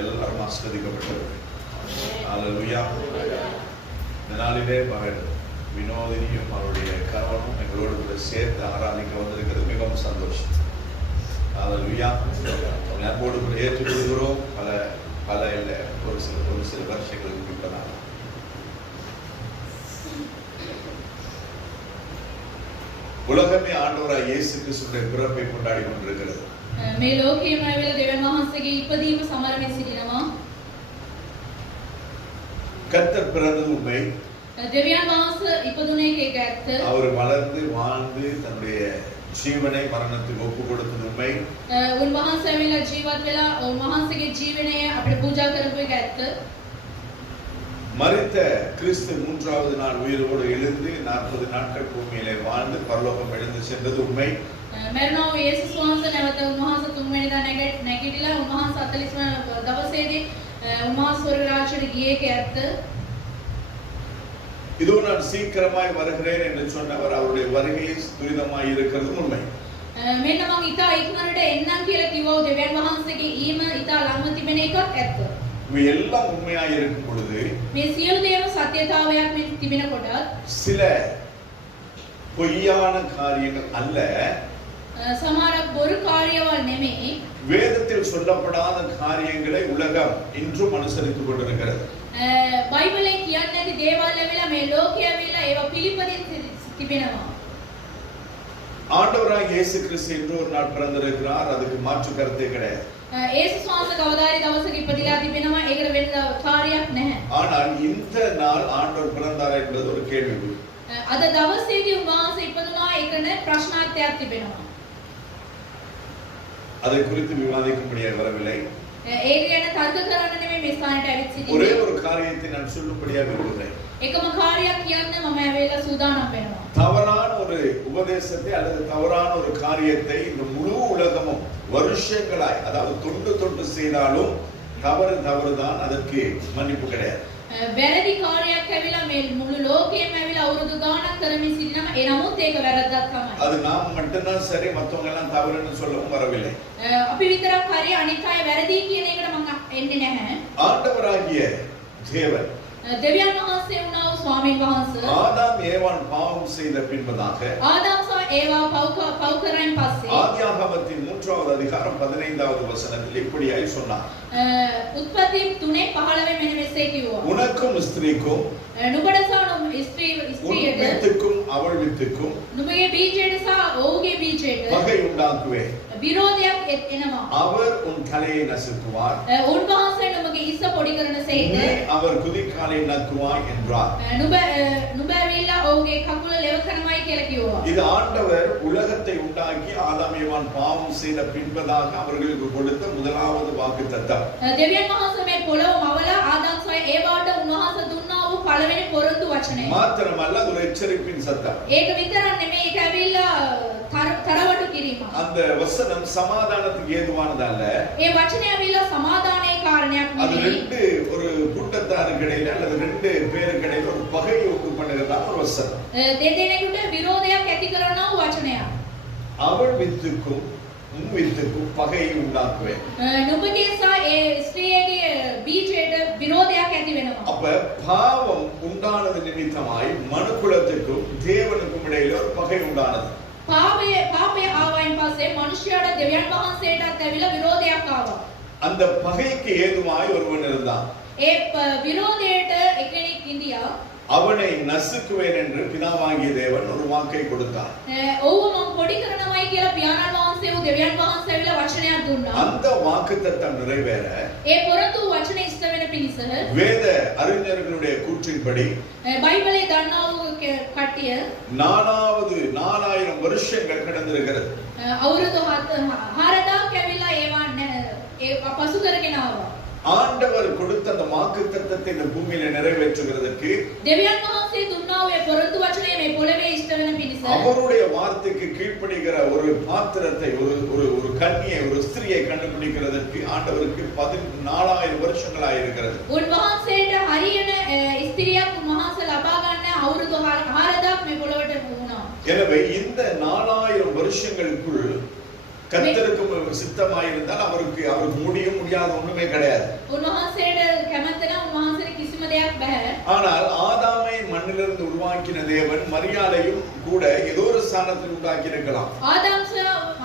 எல்லாரும் ஆசீர்வதிக்கப்பட்டவர்கள். ஹல்லேலூயா. இந்த நாளிலே மகள் வினோதினியும் அவருடைய கணவனும் எங்களோடு கூட சேர்த்து ஆராதிக்க வந்திருக்கிறது மிகவும் சந்தோஷம். ஹல்லேலூயா. அன்போடு கூட ஏற்றுக்கொள்கிறோம். பல இல்லை, ஒரு சில வருஷங்களுக்கு இப்பதான் உலகமே ஆண்டவராய் இயேசு கிறிஸ்துவின் பிறப்பை கொண்டாடி கொண்டிருக்கிறது. මේ ලෝකයේම ඇවිල්ලා දෙවියන් වහන්සේගේ ඉපදීම සමරමින් සිටිනවා. கர்த்தர் பிறந்தது உண்மை. දෙවියන් වහන්සේ ඉපදුනේ එක ඇත්ත. அவர் வளர்ந்து வாழ்ந்து தன்னுடைய ஜீவனை மரணத்துக்கு ஒப்பு கொடுத்தது உண்மை. උන්වහන්සේ ඇවිල්ලා ජීවත් වෙලා උන්වහන්සේගේ ජීවනය අපිට පූජා කරපු එක ඇත්ත. மரித்த கிறிஸ்து மூன்றாவது நாள் உயிரோடு எழுந்து 40 நாட்கள் பூமியிலே வாழ்ந்து பரலோகம் எழுந்து சென்றது உண்மை. මරණව යේසුස් වහන්සේ නැවත උන්වහන්සේ තුන්වෙනිදා නැගිටලා උන්වහන්සේ 40 වන දවසේදී උන්වහන්සේ ස්වර්ග රාජ්‍යයට ගියේ එක ඇත්ත. இதோ நான் சீக்கிரமாய் வருகிறேன் என்று சொன்னவர் அவருடைய வருகை துரிதமாய் இருக்கிறது உண்மை. මෙන්න මං ඊට ඉක්මනට එන්නම් කියලා කිව්වා දෙවියන් වහන්සේගේ ඊම ඊට ළඟ තිබෙන එකක් ඇත්ත. இவை எல்லாம் உண்மையாய் இருக்கும் பொழுது මේ සියලු දේම සත්‍යතාවයක් මෙන් තිබෙනකොට சில பொய்யான காரியங்கள் அல்ல, සමහරක් බොරු කාර්යවල් නෙමෙයි, வேதத்தில் சொல்லப்படாத காரியங்களை உலகம் இன்றும் அனுசரித்துக் கொண்டிருக்கிறது. බයිබලයේ කියන්නේ නැති දේවල් ඇවිල්ලා මේ ලෝකයේ ඇවිල්ලා ඒවා පිළිපදින් තිබෙනවා. ஆண்டவராகிய இயேசு கிறிஸ்து இன்று ஒரு நாள் பிறந்திருக்கிறார், அதுக்கு மாற்று கருத்தே கிடையாது. යේසුස් වහන්සේ කවදාරි දවසක ඉපදිලා තිබෙනවා, ඒකට වෙන කාර්යයක් නැහැ. ஆனால் இந்த நாள் ஆண்டவர் பிறந்தார் என்பது ஒரு கேள்விக்குறி. අද දවසේදී උන්වහන්සේ ඉපදුනා ඒකන ප්‍රශ්නාර්ථයක් තිබෙනවා. அதை குறித்து விவாதிக்க முடியாது வரவில்லை. ඒක ගැන තර්ක කරන්න නෙමෙයි මේ ස්ථානයට ඇවිත් ஒரே සිටින්නේ. ஒரு காரியத்தை நான் சொல்லும்படியாக விரும்புகிறேன். එකම කාර්යයක් කියන්න මම ඇවිල්ලා සූදානම් වෙනවා. தவறான ஒரு உபதேசத்தை அல்லது தவறான ஒரு காரியத்தை இந்த முழு உலகமும் வருஷங்களாய், அதாவது தொண்டு செய்தாலும் தவறுதான், அதற்கு மன்னிப்பு கிடையாது. වැරදි කාර්යයක් ඇවිල්ලා මේ මුළු ලෝකෙම ඇවිල්ලා අවුරුදු ගාණක් කරමින් සිටිනම ඒ නමුත් ඒක වැරද්දක් තමයි. அது நாம் மட்டும்தான் சரி, மத்தவங்க எல்லாம் தவறுன்னு சொல்லவும் வரவில்லை. අපි විතරක් හරි අනිත් අය වැරදි කියන එකට මම එන්නේ නැහැ. ஆண்டவராகிய தேவன் දෙවියන් වහන්සේ වුණා වූ ස්වාමීන් වහන්සේ ஆதாம் ஏவாள் பாவம் செய்த பின்பதாக ආදාම් සහ ඒවා පව් කරයින් පස්සේ ஆதியாகமத்தின் 3வது அதிகாரம் 15வது வசனத்தில் இப்படியாய் சொன்னார். උත්පත්ති 3:15 මෙන්න මෙසේ කිව්වා. உனக்கும் ஸ்திரீக்கும் නුඹට සහ ස්ත්‍රියට வித்துக்கும் அவள் வித்துக்கும் නුඹගේ බීජයට සහ ඔහුගේ බීජයට பகை உண்டாக்குவேன். විරෝධයක් එනවා. அவர் உன் தலையை நசுக்குவார், උන්වහන්සේ නුඹගේ ඉස්ස பொடி කරන සේද அவர் குதிகாலை நக்குவார் என்றார். නුඹ ඇවිල්ලා ඔහුගේ කකුල ලෙව කරනවායි කියලා කිව්වා. இது ஆண்டவர் உலகத்தை உண்டாக்கி ஆதாம் ஏவாள் பாவம் செய்த பின்பதாக அவர்களுக்கு கொடுத்த முதலாவது வாக்குத்தத்தம். දෙවියන් වහන්සේ මේ පොළොව මවලා ආදාම් සහ ඒවාට උන්වහන්සේ දුන්නා වූ පළවෙනි පොරොන්දු වචනය. மாத்திரமல்ல, அது ஒரு எச்சரிப்பின் சத்தம். ඒක විතරක් නෙමෙයි, ඒක ඇවිල්ලා තරවටු කිරීම. அந்த வசனம் சமாதானத்துக்கு ஏதுவானது அல்ல. ඒ වචනය ඇවිල්ලා සමාදානයේ කාරණයක් அது නෙමෙයි. ரெண்டு ஒரு கூட்டத்தாருக்கு இடையில அல்லது ரெண்டு பேருக்கு இடையில ஒரு பகையை உண்டு பண்ணுகிறதா ஒரு வசனம். දෙදෙනෙකුට විරෝධයක් ඇති කරන වූ වචනයක්. அவள் வித்துக்கும் உன் வித்துக்கும் பகையை உண்டாக்குவேன். නුඹගේ සහ ඒ ස්ත්‍රියගේ බීජයට විරෝධයක් ඇති වෙනවා. அப்ப பாவம் உண்டானது நிமித்தமாய் மனுக்குலத்துக்கும் தேவனுக்கும் இடையில ஒரு பகை உண்டானது. පාපය ආවයින් පස්සේ මනුෂ්‍යයාට දෙවියන් වහන්සේටත් ඇවිල්ලා විරෝධයක් ආවා. அந்த பகைக்கு ஏதுவாய் ஒருவன் இருந்தான். ඒ විරෝධයට එක්කෙනෙක් ඉඳියා. அவனை நசுக்குவேன் என்று பிதாவாகிய தேவன் ஒரு வாக்கை கொடுத்தார். ඔව්ව මම පොඩි කරනවායි කියලා පියාණන් වහන්සේ වූ දෙවියන් වහන්සේ ඇවිල්ලා වචනයක් දුන්නා. அந்த வாக்குத்தத்தம் நிறைவேற ඒ පොරොන්දු වචනේ ඉෂ්ට වෙන පිණිස வேத அறிஞர்களுடைய கூற்றின்படி බයිබලයේ දන්නා වූ කට්ටිය 4000 வருஷங்கள் கடந்திருக்கிறது. අවුරුදු 4000ක් ඇවිල්ලා ඒවා පසු කරගෙන ආවා. ஆண்டவர் கொடுத்த அந்த வாக்குத்தத்தத்தை இந்த பூமியில நிறைவேற்றுகிறதுக்கு දෙවියන් වහන්සේ දුන්නා වූ පොරොන්දු වචනේ මේ පොළවේ ඉෂ්ට වෙන පිණිස அவருடைய வார்த்தைக்கு கீழ்ப்படிகிற ஒரு பாத்திரத்தை, ஒரு கன்னியை, ஒரு ஸ்திரியை கண்டுபிடிக்கிறதுக்கு ஆண்டவருக்கு 14000 வருஷங்கள் ஆயிருக்கிறது. උන්වහන්සේට හරියන ස්ත්‍රියක් උන්වහන්සේ ලබා ගන්න අවුරුදු 4000ක් මේ පොළවට වුණා. எனவே இந்த 4000 வருஷங்களுக்குள் கர்த்தருக்கு சித்தமாயிருந்தால் அவருக்கு முடியும் முடியாத ஒண்ணுமே கிடையாது. උන්වහන්සේට කැමැත්ත නම් උන්වහන්සේට කිසිම දෙයක් බෑ. ஆனால் ஆதாமை மண்ணிலிருந்து உருவாக்கின தேவன் மரியாளையும் கூட ஏதோ ஒரு ஸ்தானத்தில் உண்டாக்கி இருக்கலாம்.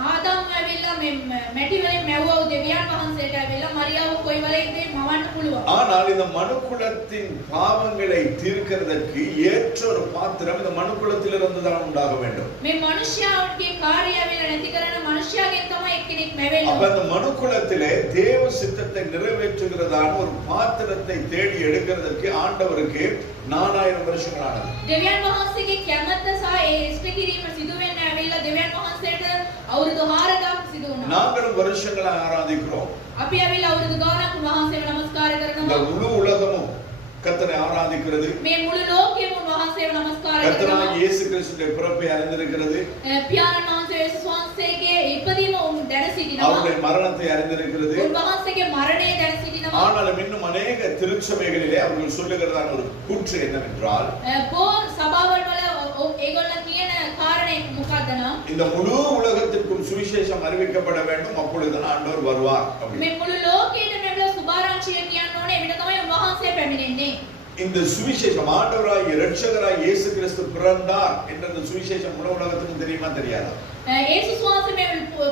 ආදාම් ඇවිල්ලා මේ මැටි වලින් මැව්වා දෙවියන් වහන්සේට ඇවිල්ලා මරියාව කොයි වලේදී මවන්න පුළුවන්. ஆனால் இந்த மனுக்குலத்தின் பாவங்களை தீர்க்கிறதற்கு ஏற்ற ஒரு பாத்திரம் இந்த மனுக்குலத்திலிருந்து தான் உண்டாக வேண்டும். මේ මිනිස්යාගේ කාර්යය ඇවිල්ලා නැති කරන මිනිස්යාගෙන් තමයි එක්කෙනෙක් මැවෙන්නේ. அப்ப அந்த மனுக்குலத்திலே தேவ சித்தத்தை நிறைவேற்றுகிறதான ஒரு பாத்திரத்தை தேடி எடுக்கிறதற்கு ஆண்டவருக்கு 4000 வருஷங்கள் ஆனது. දෙවියන් වහන්සේගේ කැමැත්ත සහ ඒ ඉෂ්ට කිරීම සිදු වෙන්න ඇවිල්ලා දෙවියන් වහන්සේට අවුරුදු 4000ක් සිදු වුණා. நாங்களும் வருஷங்களை ஆராதிக்கிறோம். අපි ඇවිල්ලා අවුරුදු ගානක් උන්වහන්සේව නමස්කාර இந்த කරනවා. முழு உலகமும் கர்த்தரை ஆராதிக்கிறது. මේ මුළු ලෝකෙම උන්වහන්සේව නමස්කාර கர்த்தராகிய කරනවා. இயேசு கிறிஸ்துவின் பிறப்பை அறிந்திருக்கிறது. පියාණන් වහන්සේ යේසුස් වහන්සේගේ ඉපදීම උන් දැන සිටිනවා. அவருடைய மரணத்தை அறிந்திருக்கிறது. උන්වහන්සේගේ මරණය දැන සිටිනවා. ஆனாலும் இன்னும் அநேக திருச்சபைகளிலே அவர்கள் சொல்லுகிறதான ஒரு கூற்று என்னவென்றால் බොහෝ සභාවල් වල ඒගොල්ලෝ කියන කාරණේ මොකක්ද නම් இந்த முழு உலகத்திற்கும் சுவிசேஷம் அறிவிக்கப்பட வேண்டும், அப்பொழுதுதான் ஆண்டவர் வருவார். මේ මුළු ලෝකෙටම එවල සුභාරංචිය කියන්න ඕනේ. එවිට තමයි උන්වහන්සේ පැමිණෙන්නේ. இந்த சுவிசேஷம் ஆண்டவராகிய இரட்சகராகிய இயேசு கிறிஸ்து பிறந்தார் என்ற இந்த சுவிசேஷம் முழு உலகத்துக்கும் தெரியுமா தெரியாதா? යේසුස් වහන්සේ මේ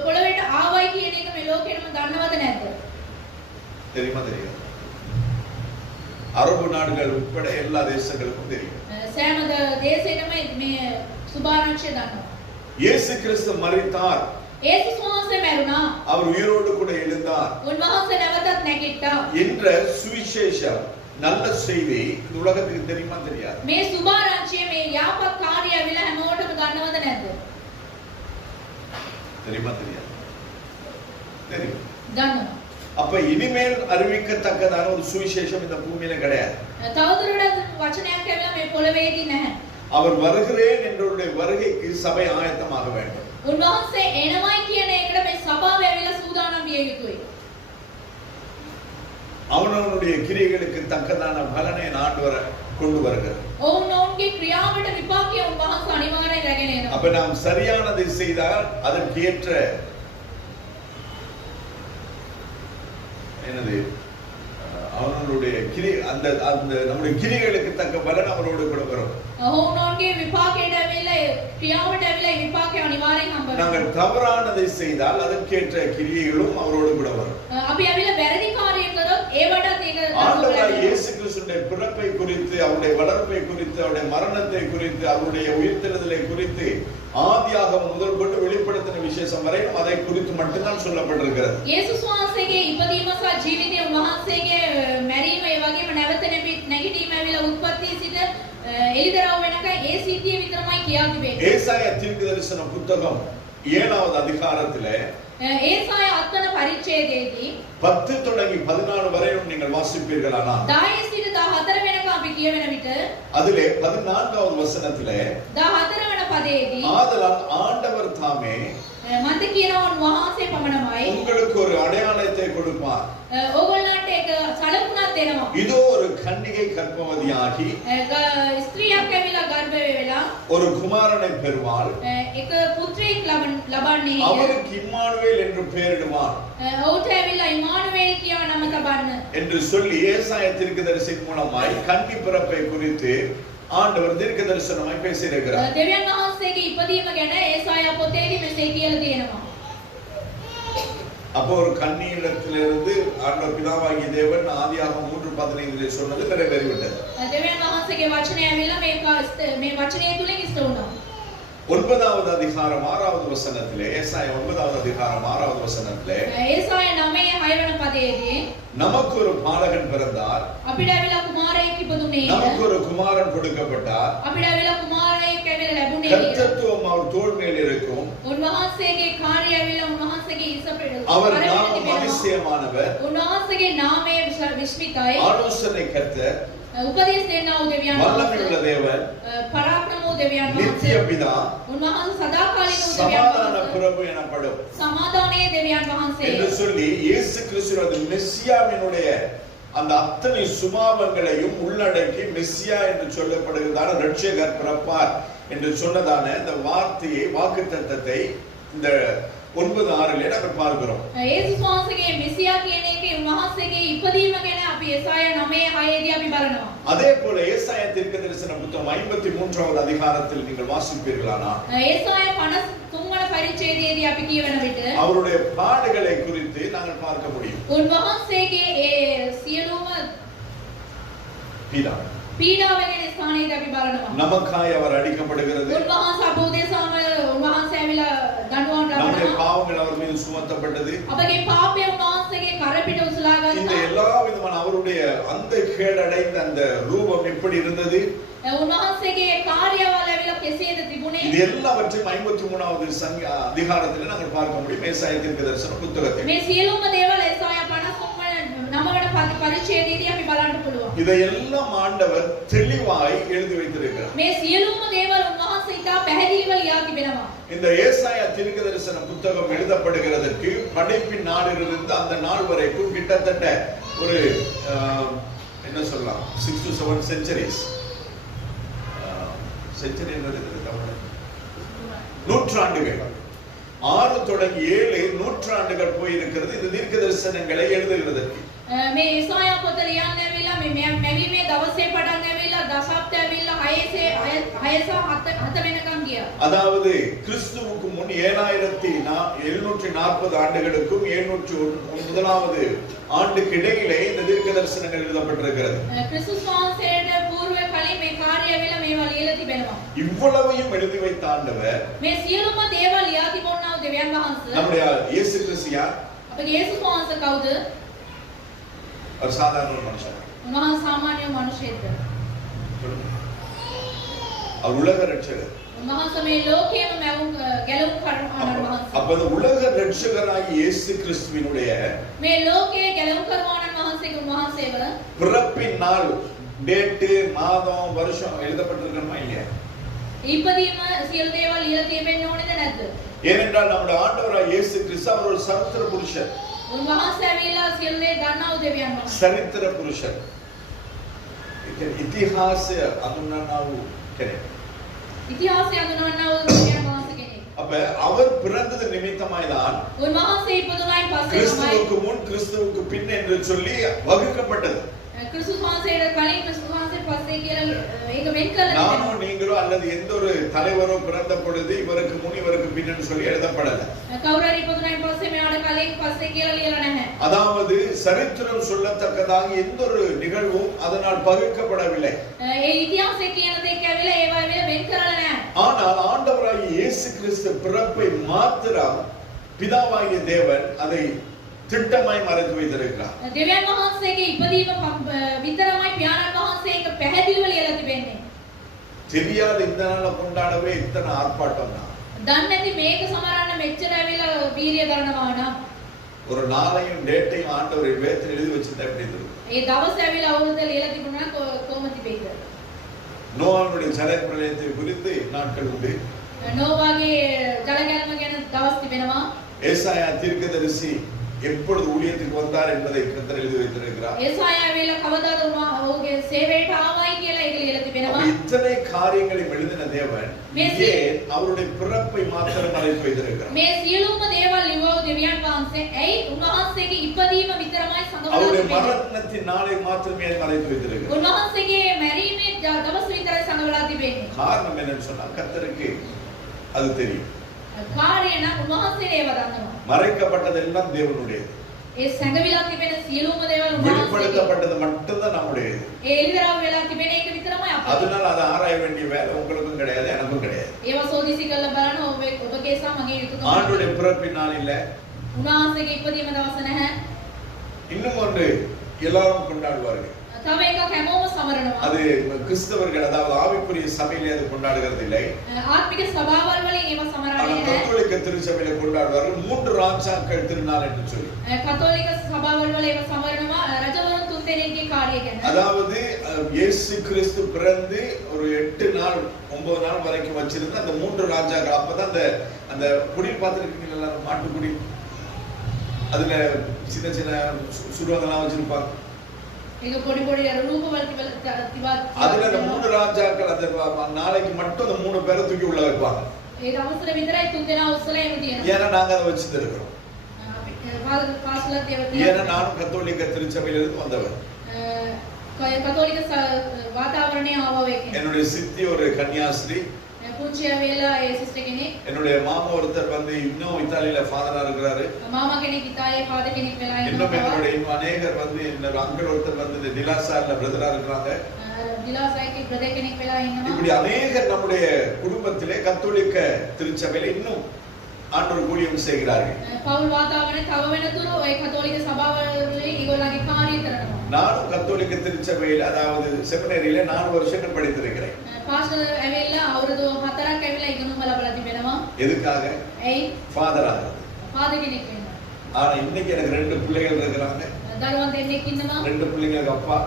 පොළොවට ආවයි කියන එක මේ ලෝකෙටම දන්නවද නැද්ද? தெரியுமா தெரியாது? அரபு நாடுகள் உட்பட எல்லா தேசங்களுக்கும் தெரியும். සෑම දේශයකම මේ සුභාරංචිය දන්නවා. இயேசு கிறிஸ்து மரித்தார், යේසුස් වහන්සේ මැරුණා. அவர் உயிரோடு கூட எழுந்தார் උන්වහන්සේ නැවතත් නැගිට්ටා. என்ற சுவிசேஷம் நல்ல செய்தி இந்த உலகத்துக்கு தெரியுமா தெரியாது? මේ සුභාරංචිය මේ යාපත් කාර්යය ඇවිල්ලා හැමෝටම දන්නවද නැද්ද? தெரியுமா தெரியாது? தெரியும். දන්නවා. அப்ப இனிமேல் அறிவிக்கத்தக்கதான ஒரு சுவிசேஷம் இந்த பூமியில கிடையாது. තවදුරටත් වචනයක් ඇවිල්ලා මේ පොළවේදී නැහැ. அவர் வருகிறேன் என்றவருடைய வருகைக்கு சபை ஆயத்தமாக வேண்டும். උන්වහන්සේ එනවයි කියන එකට මේ සභාව ඇවිල්ලා සූදානම් විය යුතුයි. அவனவனுடைய கிரியைகளுக்கு தக்கதான பலனை ஆண்டவர் கொண்டு வருகிறார். ඔවුන්ගේ ක්‍රියාවට විපාකය උන්වහන්සේ අනිවාර්යයෙන් රැගෙන එනවා. அப்ப நாம் சரியானதை செய்தால் அதற்கு ஏற்ற என்னது அவனுடைய அந்த நம்முடைய கிரியைகளுக்கு தக்க பலன் அவரோடு கூட வரும். ඔවුන්ගේ විපාකයට ඇවිල්ලා ක්‍රියාවට ඇවිල්ලා ඒ විපාකය අනිවාර්යෙන් හම්බ වෙනවා. நாங்கள் தவறானதை செய்தால் அதற்கேற்ற கிரியைகளும் அவரோடு கூட வரும். අපි ඇවිල්ලා වැරදි කාර්යය කරොත් ඒවටත් ඒක ஆண்டவராகிய இயேசு கிறிஸ்துவின் பிறப்பை குறித்து, அவருடைய வளர்ப்பை குறித்து, அவருடைய மரணத்தை குறித்து, அவருடைய உயிர்த்தெழுதலை குறித்து ஆதியாகமம் முதல் கொண்டு வெளிப்படுத்தின விசேஷம் வரை அதை குறித்து மட்டும்தான் சொல்லப்பட்டிருக்கிறது. යේසුස් වහන්සේගේ ඉපදීම සහ ජීවිතය උන්වහන්සේගේ මැරීම ඒ වගේම නැවත නැගිටීම ඇවිල්ලා උත්පත්ති සිට එළිදරව් වෙනකන් ඒ සිද්ධිය විතරමයි කියා තිබෙන්නේ. ஏசாயா தீர்க்கதரிசன புத்தகம் 7வது அதிகாரத்திலே ඒසාය 8 වන පරිච්ඡේදයේදී 10 தொடங்கி 14 வரையும் நீங்கள் வாசிப்பீர்களானால் 10 සිට 14 වෙනකම් අපි කියවන විට அதிலே 14வது வசனத்திலே 14 වන පදයේදී ஆதலால் ஆண்டவர் தாமே මන්ද කියනවා උන්වහන්සේ පමණමයි உங்களுக்கு ஒரு அடையாளத்தை கொடுப்பார். ඕගොල්ලන්ට ඒක සලකුණක් දෙනවා. இதோ ஒரு கன்னிகை கர்ப்பவதியாகி ස්ත්‍රියක් ඇවිල්ලා ගර්භ වෙලා ஒரு குமாரனை பெறுவாள், එක පුත්‍රයෙක් ලබන්නේ. அவருக்கு இம்மானுவேல் என்று பெயரிடுவார் ඔහුට ඇවිල්ලා ඉමානුවේල් කියන නම තබන්න என்று சொல்லி ஏசாயா தீர்க்கதரிசியின் மூலமாய் கன்னி பிறப்பை குறித்து ஆண்டவர் தீர்க்கதரிசனமாய் பேசியிருக்கிறார். දෙවියන් වහන්සේගේ ඉපදීම ගැන ඒසායා පොතේදී මෙසේ කියලා තියෙනවා. அப்போ ஒரு கன்னியிடத்திலிருந்து ஆண்டவர் பிதாவாகிய தேவன் ஆதியாகமம் 3:15 சொன்னது நிறைவேறிவிட்டது. දෙවියන් වහන්සේගේ වචනය ඇවිල්ලා මේ වචනය තුලින් ඉෂ්ට වුණා. 9வது அதிகாரம் 6வது வசனத்திலே, ஏசாயா 9வது அதிகாரம் 6வது வசனத்திலே ඒසායා 9:6 වන පදයේදී நமக்கு ஒரு பாலகன் பிறந்தார், අපිට ඇවිල්ලා කුමාරයෙක් ඉපදුනේ. நமக்கு ஒரு குமாரன் கொடுக்கப்பட்டார், අපිට ඇවිල්ලා කුමාරයෙක් ඇවිල්ලා ලැබුණේ. கர்த்தத்துவம் அவர் தோள் மேல் இருக்கும், උන්වහන්සේගේ කාර්යය ඇවිල්ලා උන්වහන්සේගේ ඉසපෙඩ. அவர் நாமம் அதிசயமானவர், උන්වහන්සේගේ නාමය විශ්මිතයි. ஆலோசனை கர்த்தர், උපදේශ දෙන්නා වූ දෙවියන් வல்லமையுள்ள වහන්සේ, தேவன், පරාක්‍රම වූ දෙවියන් நித்திய වහන්සේ, பிதா, උන්වහන්සේ සදාකාලික වූ දෙවියන් சமாதான වහන්සේ, பிரபு எனப்படும் සමාදානයේ දෙවියන් වහන්සේ என்று சொல்லி இயேசு கிறிஸ்துவின் மெஸ்ஸியாவினுடைய அந்த அத்தனை சுபாவங்களையும் உள்ளடக்கி மெஸ்ஸியா என்று சொல்லப்படுகிறதான இரட்சகர் பிறப்பார் என்று சொன்னதான இந்த வார்த்தையை, வாக்குத்தத்தத்தை இந்த 9:6 நாங்கள் பார்க்கிறோம். යේසුස් වහන්සේගේ මෙසියා කියන එකේ උන්වහන්සේගේ ඉපදීම ගැන අපි යෙසායා 9:6 දී අපි බලනවා. அதே போல ஏசாயா தீர்க்கதரிசன புத்தகம் 53வது அதிகாரத்தில் நீங்கள் வாசிப்பீர்களானால் යෙසායා 53 වන පරිච්ඡේදයේදී අපි කියවන විට அவருடைய பாடுகளை குறித்து நாங்கள் பார்க்க முடியும். උන්වහන්සේගේ ඒ සියලුම පීඩාව ගැන ස්ථානයේදී අපි බලනවා. நமக்காய் அவர் அடிக்கப்படுகிறது. උන්වහන්සේ අපෝදේශාම උන්වහන්සේ ඇවිලා දඬුවම් நம்முடைய ලබනවා. பாவங்கள் அவர் மீது சுமத்தப்பட்டது. අපගේ පාපය උන්වහන්සේගේ කර පිට උසලා இந்த ගත්තා. எல்லா விதமான அவருடைய அந்த கேடடைந்த அந்த ரூபம் எப்படி இருந்தது? උන්වහන්සේගේ කාර්යවල ඇවිලා කෙසේද තිබුණේ? இது எல்லாவற்றையும் 53வது அதிகாரத்தில் நாங்கள் பார்க்க முடியும் ஏசாயா தீர்க்கதரிசன புத்தகத்தில். මේ සියලුම දේවල් යෙසායා 53 වන පරිච්ඡේදයේදී අපි බලන්න පුළුවන්. இதையெல்லாம் ஆண்டவர் தெளிவாய் எழுதி வைத்திருக்கிறார். මේ සියලුම දේවල් උන්වහන්සේ ඉතා පැහැදිලිව ලියා තිබෙනවා. இந்த ஏசாயா தீர்க்கதரிசன புத்தகம் எழுதப்படுகிறதற்கு படைப்பின் நாளிலிருந்து அந்த நாள் வரைக்கும் கிட்டத்தட்ட ஒரு என்ன சொல்லலாம் 6 to 7 centuries. செஞ்சுரி என்றது தமிழ்ல நூற்றாண்டுகள் 6 தொடங்கி 7 நூற்றாண்டுகள் போய் இருக்கிறது இந்த தீர்க்க தரிசனங்களை எழுதுகிறதற்கு. මේ යෙසායා පොත ලියන්න ඇවිල්ලා මේ මැවීමේ දවසේ පටන් ඇවිල්ලා දසප්ත ඇවිල්ලා 6 වෙනකම් ගියා. அதாவது கிறிஸ்துவுக்கு முன் 7740 ஆண்டுகளுக்கும் 701வது ஆண்டுக்கு இடையிலே இந்த தீர்க்க தரிசனங்கள் எழுதப்பட்டிருக்கிறது. கிறிஸ்துஸ் වහන්සේට పూర్ව කලින් මේ කාර්යය ඇවිල්ලා මේවා ලියලා තිබෙනවා. இவ்வளவையும் எழுதி வைத்த ஆண்டவர் මේ සියලුම දේවල් ලියා තිබුණා දෙවියන් වහන්සේ. நம்முடைய இயேசு கிறிஸ்து யார்? අපගේ යේසුස් වහන්සේ කවුද? ஒரு சாதாரண ஒரு மனுஷன். උන්වහන්සේ සාමාන්‍ය මනුෂ්‍යයෙක්. அவர் உலக ரட்சகர். උන්වහන්සේ මේ ලෝකයේම ගැලවුම් කරවන්නන් වහන්සේ. அப்ப அந்த உலக ரட்சகராகிய இயேசு கிறிஸ்துவினுடைய මේ ලෝකයේ ගැලවුම් කරවන්නන් වහන්සේගේ උන්වහන්සේව பிறப்பின் நாள் டேட் மாதம் வருஷம் எழுதப்பட்டிருக்கணுமா இல்லையா? ඉපදීම සියලු දේවල් ලියලා තියෙන්න ඕනේද නැද්ද? ஏனென்றால் நம்முடைய ஆண்டவராகிய இயேசு கிறிஸ்து அவர் ஒரு சரித்திர புருஷர். උන්වහන්සේ ඇවිල්ලා සියලු දේ දන්නා වූ දෙවියන් වහන්සේ. சரித்திர புருஷர். ඉතිහාස අඳුනනා වූ කෙනෙක්. ඉතිහාසය අඳුනනා වූ දෙවියන් වහන්සේ කෙනෙක්. அப்ப அவர் பிறந்தது நிமித்தமாய் தான் උන්වහන්සේ ඉපදුනායින් පස්සේ கிறிஸ்துவுக்கு முன் கிறிஸ்துவுக்கு பின் என்று சொல்லி வகுக்கப்பட்டது. கிறிஸ்துஸ் වහන්සේට කලින් கிறிஸ்துஸ் වහන්සේ පස්සේ කියලා ඒක වෙන් කරලා நானும் நீங்களோ அல்லது எந்த ஒரு தலைவரோ பிறந்த பொழுது இவருக்கு முன் இவருக்கு பின்னு சொல்லி எழுதப்படல. කවුරු හරි ඉපදුනායින් පස්සේ මෙයාට කලින් පස්සේ කියලා ලියලා නැහැ. அதாவது சரித்திரம் சொல்லத்தக்கதாக எந்த ஒரு நிகழ்வும் அதனால் பகுக்கப்படவில்லை. ඒ ඉතිහාසයේ කියන දේ කැවිලා ඒවා වෙන් කරලා නැහැ. ஆனால் ஆண்டவராகிய இயேசு கிறிஸ்து பிறப்பை மாத்திரம் பிதாவாகிய தேவன் அதை திட்டமாய் மறைத்து வைத்திருக்கிறார். දෙවියන් වහන්සේගේ ඉපදීම විතරමයි පියාණන් වහන්සේ ඒක පැහැදිලිව ලියලා තිබෙන්නේ. தெரியாத இந்த நாளை கொண்டாடவே இத்தனை ஆர்ப்பாட்டம் தான். දන්නේ නැති මේක සමරන්න මෙච්චර ඇවිල්ලා වීර්ය කරනවා නම් ஒரு நாளையும் டேட்டையும் ஆண்டவர் வேதத்தில் எழுதி வச்சிருந்தா எப்படி இருக்கும்? ඒ දවස් ඇවිල්ලා අවුරුද්ද ලියලා තිබුණා නම් කොහොම තිබෙයිද? நோவாவுடைய ஜலப்பிரளயத்தை குறித்து நாட்கள் உண்டு. නෝවාගේ ජල ගැලම ගැන දවස් තිබෙනවා. ஏசாயா தீர்க்கதரிசி எப்பொழுது ஊழியத்துக்கு வந்தார் என்பதை கர்த்தர் எழுதி வைத்திருக்கிறார். ඒසායා ඇවිල්ලා කවදාද ඔහුගේ සේවයට ආවයි කියලා ඒක ලියලා තිබෙනවා. இத்தனை காரியங்களையும் எழுதின தேவன் ஏன் அவருடைய பிறப்பை மாத்திரம் மறைத்து வைத்திருக்கிறார்? මේ සියලුම දේවල් ලියවෝ දෙවියන් වහන්සේ ඇයි උන්වහන්සේගේ ඉපදීම විතරමයි සංගමලා அவருடைய තිබෙන්නේ? மரணத்தின் நாளை மாத்திரமே மறைத்து வைத்திருக்கிறார். උන්වහන්සේගේ මැරීමේ දවස් විතරයි සංගමලා තිබෙන්නේ. காரணம் என்னன்னு சொன்னா கர்த்தருக்கு அது தெரியும். කාර්යය නම් උන්වහන්සේ ඒව දන්නවා. மறைக்கப்பட்டதெல்லாம் தேவனுடையது. ඒ සංගවිලා තිබෙන සියලුම දේවල් උන්වහන්සේගේ. வெளிப்படுத்தப்பட்டது மட்டும்தான் நம்முடையது. ඒ එළිදරව් වෙලා තිබෙන එක විතරමයි අපේ. அதனால அதை ஆராய வேண்டிய வேலை உங்களுக்கும் கிடையாது எனக்கும் கிடையாது. ඒව සෝදිසි කරලා බලන ඔබගේ සහ මගේ යුතුයකම. ஆண்டுடைய பிறப்பின் நாள் இல்ல. උන්වහන්සේගේ ඉපදීම දවස නැහැ. இன்னும் ஒன்று எல்லாரும் கொண்டாடுவார்கள். තව එකක් හැමෝම සමරනවා. அது கிறிஸ்தவர்கள் அதாவது ஆவிக்குரிய சபையிலே அது கொண்டாடுகிறது இல்லை. ආත්මික සභාවල් වලින් ඒව සමරන්නේ ஆனால் නැහැ. கத்தோலிக்க திருச்சபையிலே கொண்டாடுவார்கள் 3 ராஜாக்கள் திருநாள் என்று சொல்லி. කතෝලික සභාවල් වල ඒව සමරනවා රජවරුන් තුන් දෙනෙක්ගේ කාර්යය ගැන. அதாவது இயேசு கிறிஸ்து பிறந்து ஒரு 8 நாள் 9 நாள் வரைக்கும் வச்சிருந்த அந்த 3 ராஜாக்கள் அப்பதான் அந்த குடி பார்த்திருக்கீங்களா மாட்டுக்குடி அதுல சின்ன சின்ன சுருவங்கள்லாம் வச்சிருப்பாங்க. ඒක පොඩි පොඩි රූපවල තිබා அதுல அந்த 3 ராஜாக்கள் அந்த நாளைக்கு மட்டும் அந்த 3 பேரை தூக்கி உள்ள வைப்பாங்க. ඒ දවස්වල විතරයි තුන් දෙනා උස්සලා එහෙම තියෙනවා. ஏன்னா நாங்க அதை வச்சுட்டு இருக்கிறோம். අපි පාසලක් ඒව ஏன்னா තියෙනවා. நானும் கத்தோலிக்க திருச்சபையிலிருந்து வந்தவர். කතෝලික වාතාවරණයේ ආවා එකෙන්. என்னுடைய சித்தி ஒரு கன்னியாஸ்ரீ. පුංචිය වෙලා ඒ සිස්ටර් කෙනෙක්. என்னுடைய மாமா ஒருத்தர் வந்து இன்னும் இத்தாலியில ஃபாதரா இருக்கிறாரு. மாமா කෙනෙක් ඉතාලියේ පාද කෙනෙක් වෙලා இன்னும் ඉන්නවා. என்னுடைய இன்னும் அநேகர் வந்து என்னோட அங்கிள் ஒருத்தர் வந்து டிலாசார்ல பிரதரா இருக்கிறாங்க. දිලාසයිකේ බ්‍රදර් කෙනෙක් වෙලා ඉන්නවා. இப்படி அநேகர் நம்முடைய குடும்பத்திலே கத்தோலிக்க திருச்சபையில இன்னும் ஆண்டவர் ஊழியம் செய்கிறார்கள். පවුල් වාතාවරණය තව වෙනතුරු ඔය කතෝලික සභාවලදී ඒගොල්ලන්ගේ කාර්යය කරනවා. நானும் கத்தோலிக்க திருச்சபையில் அதாவது செமினரியில 4 வருஷங்கள் படித்திருக்கிறேன். පාස්ටර් ඇවිල්ලා අවුරුදු 4ක් ඇවිල්ලා ඉගෙනුම ලබලා තිබෙනවා. எதுக்காக? ඇයි? ஃபாதர் ஆகிறது. පාද කෙනෙක් වෙනවා. ஆனா இன்னைக்கு எனக்கு 2 பிள்ளைகள் இருக்கிறாங்க. දරුවන් දෙන්නෙක් ඉන්නවා. 2 பிள்ளைங்களுக்கு அப்பா.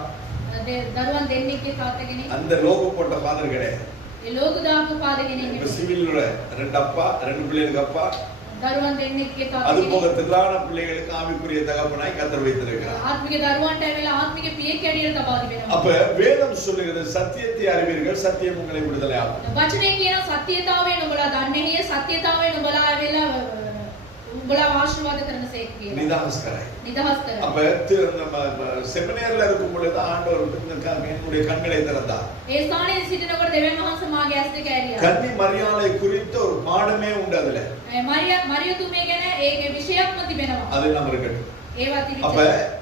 දරුවන් දෙන්නෙක්ගේ තාත්තා කෙනෙක්. அந்த லோகோ போட்ட ஃபாதர் கிடையாது. ඒ ලෝක දාපු පාද කෙනෙක් இப்ப නෙමෙයි. சிவில்ல 2 அப்பா, 2 பிள்ளைகளுக்கு அப்பா. දරුවන් දෙන්නෙක්ගේ තාත්තා அது කෙනෙක්. போக திரளான பிள்ளைகளுக்கு ஆவிக்குரிய தகப்பனாய் கர்த்தர் வைத்திருக்கிறார். ආත්මික දරුවන්ට ඇවිල්ලා ආත්මික පියෙක් ඇඩියට තබා තිබෙනවා. அப்ப வேதம் சொல்லுகிறது சத்தியத்தை அறிவீர்கள் சத்தியம் உங்களை விடுதலை ஆக்கும். වචනේ කියන සත්‍යතාවය නුඹලා දන්නේ නිය සත්‍යතාවය නුඹලා ඇවිල්ලා උඹලා ආශිර්වාද කරන සේක කියලා. நிதானஸ்கராய். නිදහස් කරනවා. அப்ப நம்ம செமினார்ல இருக்கும் பொழுது ஆண்டவர் என்னுடைய கண்களை திறந்தார். ඒ ස්ථානයේ සිටිනකොට දෙවියන් වහන්සේ මාගේ ඇස් දෙක ඇරියා. கன்னி மரியாளை குறித்த ஒரு பாடமே உண்டு அதுல. මරියතුමිය ගැන ඒකේ විෂයක්ම තිබෙනවා. அது நம்ம இருக்கட்டும். ඒවා அப்ப තිබෙනවා.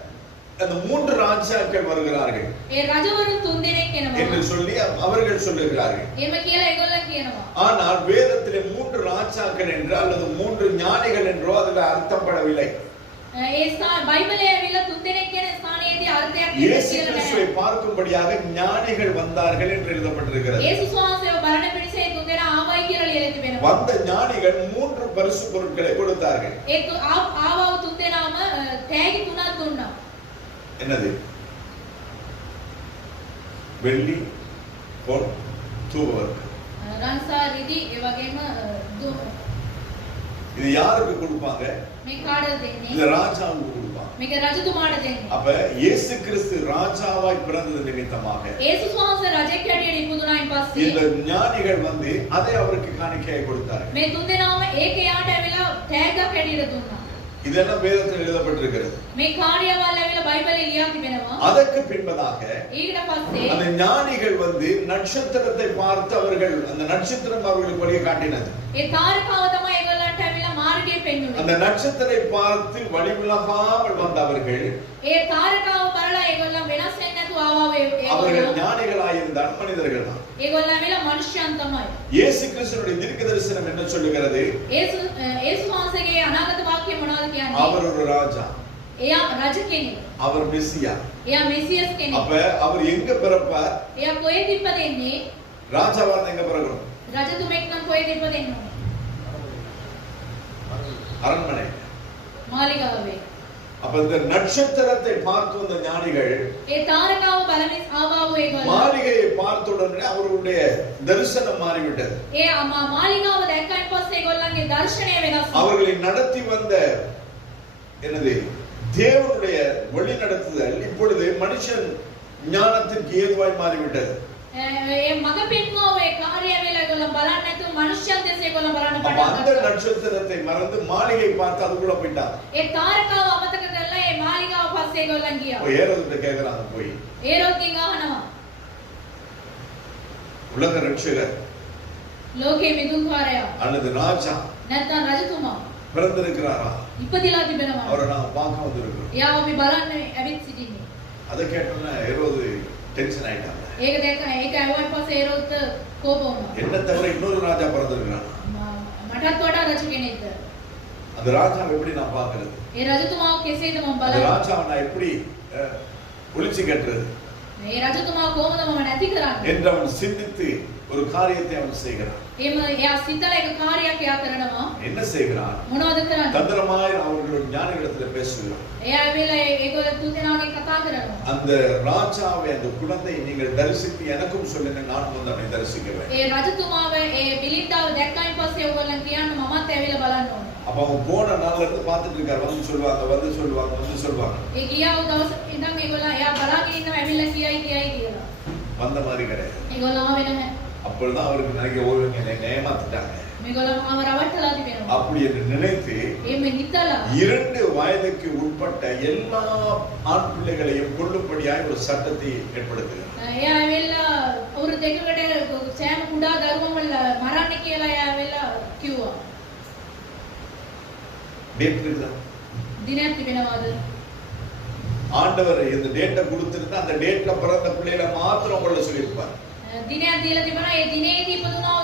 அந்த 3 ராஜாக்கள் வருகிறார்கள் ඒ රජවරු තුන් දෙනෙක් என்று එනවා. சொல்லி அவர்கள் சொல்லுகிறார்கள். එහෙම කියලා ඒගොල්ලෝ කියනවා. ஆனால் வேதத்திலே 3 ராஜாக்கள் என்று அல்லது 3 ஞானிகள் என்றோ அதுல அர்த்தம் படவில்லை. ඒ බයිබලයේ ඇවිල්ලා තුන් දෙනෙක් කියන ස්ථානයේදී අර්ථයක් இயேசு කියලා கிறிஸ்துவை නැහැ. பார்க்கும்படியாக ஞானிகள் வந்தார்கள் என்று எழுதப்பட்டிருக்கிறது. යේසුස් වහන්සේව බලන පිරිස ඒ තුන් දෙනා ආවයි කියලා ලියලා තිබෙනවා. வந்த ஞானிகள் 3 பரிசு பொருட்களை கொடுத்தார்கள். ඒ ආවව තුන් දෙනාම තෑගි තුනක් දුන්නා. என்னது? வெள்ளி, பொன், தூபவர்க்கம். රන්සා රිදි ඒ වගේම இது யாருக்கு கொடுப்பாங்க? මේ කාටද இது දෙන්නේ? ராஜாவுக்கு கொடுப்பாங்க. මේක රජතුමාට දෙන්නේ. அப்ப இயேசு கிறிஸ்து ராஜாவாய் பிறந்தது நிமித்தமாக යේසුස් වහන්සේ රජෙක් හැටියට ඉපදුනායින් இந்த පස්සේ ஞானிகள் வந்து அதை அவருக்கு காணிக்கையை கொடுத்தார்கள். මේ තුන් දෙනාම ඒක යාට ඇවිල්ලා තෑග්ගක් හැටියට දුන්නා. இதெல்லாம் வேதத்தில் எழுதப்பட்டிருக்கிறது. මේ කාර්යවල ඇවිල්ලා බයිබලයේ ලියා තිබෙනවා. அதற்கு பின்பதாக ඊට පස්සේ அந்த ஞானிகள் வந்து நட்சத்திரத்தை பார்த்து அவர்கள் அந்த நட்சத்திரம் அவர்களுக்கு வழியை காட்டினது. ඒ තාරකාව තමයි ඒගොල්ලන්ට ඇවිල්ලා මාර්ගය පෙන්වුවේ. அந்த நட்சத்திரத்தை பார்த்து வழிவிலகாமல் வந்தவர்கள் ඒ තාරකාව බලලා ඒගොල්ලන් වෙනස් වෙන්නේ නැතුව ආවා அவர்கள் ඒගොල්ලෝ. ஞானிகளாயிருந்த மனிதர்கள் தான். ඒගොල්ලන් ඇවිල්ලා මනුෂ්‍යයන් තමයි. இயேசு கிறிஸ்துவினுடைய தீர்க்கதரிசனம் என்ன சொல்லுகிறது? යේසුස් වහන්සේගේ අනාගත වාක්‍ය මොනවද කියන්නේ? அவர் ஒரு ராஜா, එයා රජ කෙනෙක්. அவர் மெசியா. එයා මෙසියස් அப்ப කෙනෙක්. அவர் எங்க பிறப்பார்? එයා කොහෙද ඉපදෙන්නේ? ராஜாவா இருந்தா எங்க பிறக்கணும்? රජතුමෙක් නම් කොහෙද ඉපදෙන්නේ? அரண்மனை. මාලිගාවේ. அப்ப இந்த நட்சத்திரத்தை பார்த்து வந்த ஞானிகள் ඒ තාරකාව බලමින් ආවා ඒගොල්ලෝ. மாளிகையை பார்த்த உடனே அவர்களுடைய தரிசனம் மாறிவிட்டது. ඒ මාලිගාව දැක්කයින් පස්සේ ඒගොල්ලන්ගේ දර්ශනය වෙනස් වුණා. அவர்களை நடத்தி வந்த என்னது தேவனுடைய வழி நடத்துதல் இப்பொழுது மனுஷன் ஞானத்திற்கு ஏதுவாய் மாறிவிட்டது. ඒ මග පෙන්වුවා ඒ කාර්යය වෙලා ඒගොල්ලන් බලන්නේ නැතුව මනුෂ්‍යයන් දැස ඒගොල්ලන් බලන්න அப்ப පටන් அந்த ගත්තා. நட்சத்திரத்தை மறந்து மாளிகை பார்த்து அதுக்குள்ள போயிட்டாங்க. ඒ තාරකාව අමතක කරලා ඒ මාලිගාව පස්සේ ඒගොල්ලන් ගියා. ஏரோதுட்ட கேக்குறாங்க போய் ඒරොත්ගෙන් අහනවා. உலக ரட்சகர் ලෝකේ මිදුම්කාරයා அல்லது ராஜா නැත්නම් රජතුමා பிறந்திருக்கிறாரா? ඉපදිලා තිබෙනවා. அவரை நாம பார்க்க வந்திருக்கிறோம். එයාව අපි බලන්න ඇවිත් සිටින්නේ. அதை கேட்டோன்னே ஏரோது டென்ஷன் ஆயிட்டாங்க. ඒක දැක්ක ඒක ඇහුවන් පස්සේ ඒරොත් කෝප වුණා. என்ன தவிர இன்னொரு ராஜா பிறந்திருக்கிறான். මටත් වඩා රජ කෙනෙක්ද? அந்த ராஜாவை எப்படி நான் பார்க்கிறது? ඒ රජතුමාව කෙසේද මම அந்த බලන්නේ? ராஜாவை நான் எப்படி ஒளிச்சு கட்டுறது මේ රජතුමාව කොහොමද මම නැති කරන්නේ? என்று அவன் சிந்தித்து ஒரு காரியத்தை அவன் செய்கிறான். එහෙම එයා සිතලා එක කාර්යයක් එයා කරනවා. என்ன செய்கிறான்? මොනවද කරන්නේ? தந்திரமாய் அவர்களுடைய ஞானிகளிடத்துல பேசுகிறான். එයා ඇවිල්ලා ඒගොල්ලෝ තුන්දෙනාගෙන් කතා කරනවා. அந்த ராஜாவை அந்த குழந்தை நீங்கள் தரிசித்து எனக்கும் சொல்லுங்க நான் வந்து அவனை தரிசிக்கிறேன். ඒ රජතුමාව ඒ බිලින්දාව දැක්කයින් පස්සේ ඕගොල්ලන් කියන්න මමත් ඇවිල්ලා බලන්න ඕනේ. அப்ப அவன் போன நாள்ல இருந்து பார்த்துட்டு இருக்காரு. வந்து சொல்லுவாங்க வந்து சொல்லுவாங்க. ඒ ගියා දවස් ඉඳන් ඒගොල්ලන් එයා බලාගෙන ඉන්නවා ඇවිල්ලා කියයි කියලා. வந்த மாதிரி கிடையாது. ඒගොල්ලෝ ආවෙ නැහැ. அப்பொழுதுதான் அவருக்கு நினைக்க ஓய்வு என்னை ஏமாத்திட்டாங்க. මේගොල්ලෝ මාව රවට්ටලා තිබෙනවා. அப்படி என்று நினைத்து එහෙම හිතලා 2 வயதுக்கு உட்பட்ட எல்லா ஆண் பிள்ளைகளையும் கொல்லும்படியாய் ஒரு சட்டத்தை ஏற்படுத்துகிறார். එයා ඇවිල්ලා අවුරුදු දෙකකට සෑම කුඩා දරුවන්ව මරන්න කියලා එයා ඇවිල්ලා කිව්වා. டேட் இருக்குதா? දිනයක් තිබෙනවාද? ஆண்டவர் இந்த டேட்டை கொடுத்திருந்தா அந்த டேட்ல பிறந்த பிள்ளைகளை மாத்திரம் கொள்ள சொல்லியிருப்பார். දිනයක් දීලා තිබුණා ඒ දිනේදී ඉපදුනා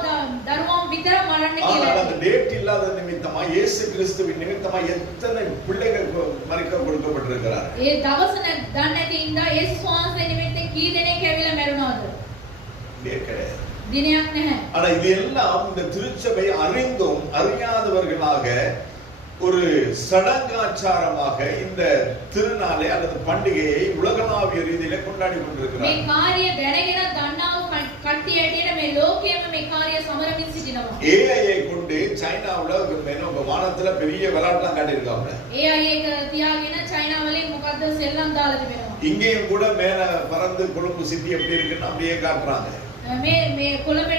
දරුවන් විතර මරන්න ஆனால் කියලා. அந்த டேட் இல்லாத நிமித்தமா இயேசு கிறிஸ்துவின் நிமித்தமா எத்தனை பிள்ளைகள் மறிக்க கொடுக்கப்பட்டிருக்கிறார். ඒ දවස දන්නේ නැති ඉඳා යේසුස් වහන්සේ නිමිත්තෙන් කී දෙනෙක් ඇවිල්ලා මැරුණාද? டேட் கிடையாது. දිනයක් නැහැ. ஆனா இது எல்லாம் இந்த திருச்சபை அறிந்தும் அறியாதவர்களாக ஒரு சடங்காச்சாரமாக இந்த திருநாளை அல்லது பண்டிகையை உலகளாவிய ரீதியில கொண்டாடி මේ கொண்டிருக்கிறார். කාර්ය දැනගෙන දන්නා වූ කට්ටිය ඇටියට මේ ලෝකයේම මේ කාර්ය සමරමින් සිටිනවා. ஏஐயை கொண்டு சைனாவுல வானத்துல பெரிய விளையாட்டுலாம் காட்டியிருக்காங்க. AI එක තියාගෙන චයිනාවලින් මොකද්ද සෙල්ලම් දාලා තිබෙනවා. இங்கேயும் கூட மேல பறந்து கொழும்பு சிட்டி எப்படி இருக்குன்னு அப்படியே காட்டுறாங்க. මේ කොළඹ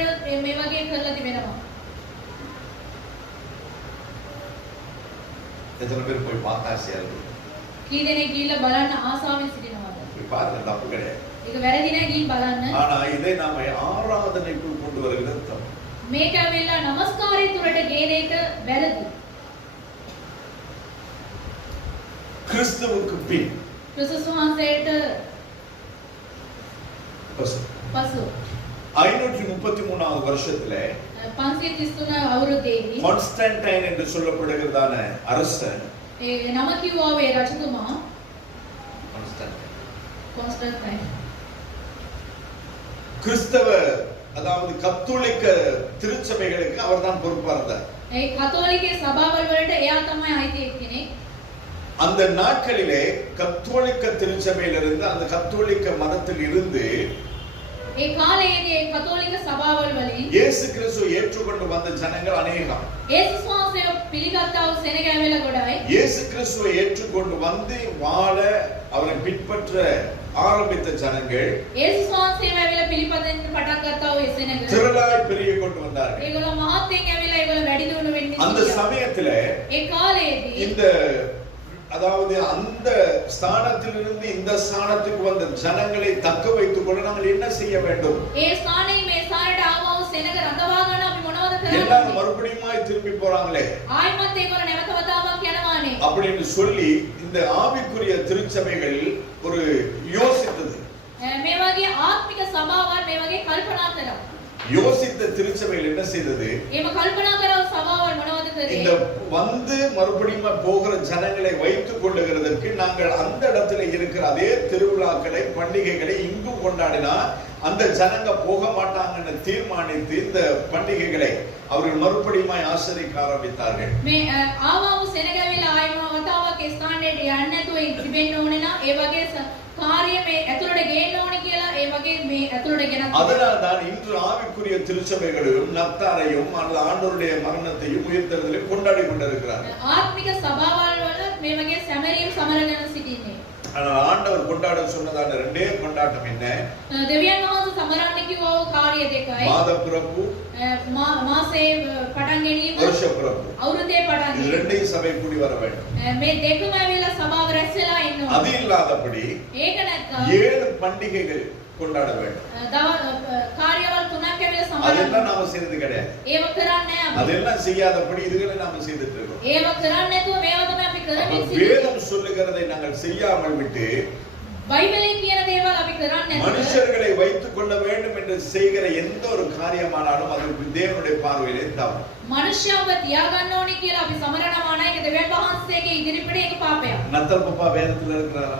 මේ වගේ කරලා තිබෙනවා. எத்தனை பேர் போய் பார்த்தா ஆசையா இருக்கு? කී දෙනෙක් ගිහිල්ලා බලන්න ආසාවෙන් සිටිනවද? போய் பார்க்க தப்பு கிடையாது. ඒක වැරදි නෑ ගිහින් බලන්න. ஆனா இதை நாம ஆராதனைக்குள் கொண்டு வருகிறது தப்பு. මේක ඇවිල්ලා নমස්කාරය තුරට ගේන එක වැරදි. கிறிஸ்துவுக்கு பின் ක්‍රිස්තුස් වහන්සේට පසු 533வது வருஷத்துல 533 අවුරුද්දේදී கான்ஸ்டன்டைன் என்று சொல்லப்படுகிறதான அரசன் ඒ නම කිව්වා වේ රජතුමා கான்ஸ்டன்டைன் கிறிஸ்தவ அதாவது கத்தோலிக்க திருச்சபைகளுக்கு அவர்தான் பொறுப்பா இருந்தார். ඒ කතෝලික සභාවල් වලට එයා තමයි අයිති එක්කෙනෙක්. அந்த நாட்களிலே கத்தோலிக்க திருச்சபையிலிருந்து அந்த கத்தோலிக்க மதத்தில் இருந்து ඒ කාලයේදී ඒ කතෝලික සභාවල් වලින් இயேசு கிறிஸ்துவை ஏற்றுக்கொண்டு வந்த ஜனங்கள் அநேகம். යේසුස් වහන්සේව පිළිගත්තා වූ සෙනග ඇවිල්ලා ගොඩයි. இயேசு கிறிஸ்துவை ஏற்றுக்கொண்டு வந்து வாழ அவரை பின்பற்ற ஆரம்பித்த ஜனங்கள் යේසුස් වහන්සේව ඇවිල්ලා පිළිපදින්න පටන් ගත්තා වූ සෙනග திரளாய் பெருகி கொண்டு வந்தார்கள். ඒගොල්ලෝ මහත්යෙන් ඇවිල්ලා ඒගොල්ලෝ වැඩි දියුණු වෙන්නේ. அந்த சமயத்துல ඒ කාලයේදී இந்த அதாவது அந்த ஸ்தானத்திலிருந்து இந்த ஸ்தானத்துக்கு வந்த ஜனங்களை தக்க வைத்துக் கொள்ள நாங்கள் என்ன செய்ய வேண்டும்? ඒ ස්ථානයේ මේ ස්ථානයට ආවා වූ සෙනග රඳවා ගන්න අපි මොනවද எல்லாரும் කරන්නේ? மறுபடியும் திரும்பி போறாங்களே ආයිමත් ඒගොල්ලෝ නැවත වතාවක් යනවානේ. அப்படின்னு சொல்லி இந்த ஆவிக்குரிய திருச்சபைகளில் ஒரு யோசித்தது. මේ වගේ ආත්මික සභාවල් මේ වගේ කල්පනා කරා. யோசித்த திருச்சபைகள் என்ன செய்தது? එහෙම කල්පනා කරව සභාවල් මොනවද இந்த කරේ? வந்து மறுபடியும் போகிற ஜனங்களை வைத்துக் கொள்ளுகிறதற்கு நாங்கள் அந்த இடத்துல இருக்கிற அதே திருவிழாக்களை பண்டிகைகளை இங்கும் கொண்டாடினா அந்த ஜனங்க போக மாட்டாங்கன்னு தீர்மானித்து இந்த பண்டிகைகளை அவர்கள் மறுபடியும் ஆசரிக்க ஆரம்பித்தார்கள். මේ ආවා වූ සෙනගවිලා ආයම වතාවක් ඒ ස්ථානයට යන්නේ නැතුව ඉතිබෙන්න ඕනේ නම් ඒ වගේ කාර්ය මේ ඇතුළට ගේන්න ඕනේ කියලා ඒ වගේ මේ ඇතුළට ගෙනත් அதனால் தான் இன்று ஆவிக்குரிய திருச்சபைகளும் நத்தாரையும் அல்லது ஆண்டவருடைய மரணத்தையும் உயிர்த்தெழுதலையும் கொண்டாடி கொண்டிருக்கிறார்கள். ආත්මික සභාවල් වල මේ වගේ සැමරීම් සමරගෙන සිටින්නේ. ஆனால் ஆண்டவர் கொண்டாட சொன்னதான ரெண்டே கொண்டாட்டம் என்ன? දෙවියන් වහන්සේ සමරන්න කිව්වා වූ කාර්ය දෙකයි. மாத பிறப்பு, මාසේ පටන් ගැනීම, வருஷ பிறப்பு. අවුරුද්දේ පටන් இது ගැනීම. ரெண்டையும் சபை கூடி வர வேண்டும். මේ දෙකම ඇවිල්ලා සභාව රැස් වෙලා ඉන්න அது ඕනේ. இல்லாதபடி ඒක නැත්නම් 7 பண்டிகைகள் கொண்டாட வேண்டும். කාර්යවල තුනක් ඇවිල්ලා සමරන්න. அதெல்லாம் நாம செய்யறது கிடையாது. ඒව කරන්නේ නැහැ අපි. அதெல்லாம் செய்யாதபடி இதுகளை நாம செய்துட்டு இருக்கோம். ඒව කරන්නේ නැතුව මේව තමයි අපි அப்ப කරමින් සිටින්නේ. வேதம் சொல்லுகிறதை நாங்கள் செய்யாமல் விட்டு බයිබලයේ කියන දේවල් අපි කරන්නේ නැතුව மனுஷர்களை வைத்துக் கொள்ள வேண்டும் என்று செய்கிற எந்த ஒரு காரியமானாலும் அது தேவனுடைய பார்வையிலே தவறு. මනුෂ්‍යව තියාගන්න ඕනේ කියලා අපි සමරනවා නම් ඒක දෙවියන් වහන්සේගේ ඉදිරිපිට ඒක පාපයක්. நத்தல் பப்பா வேதத்துல இருக்கிறாரா?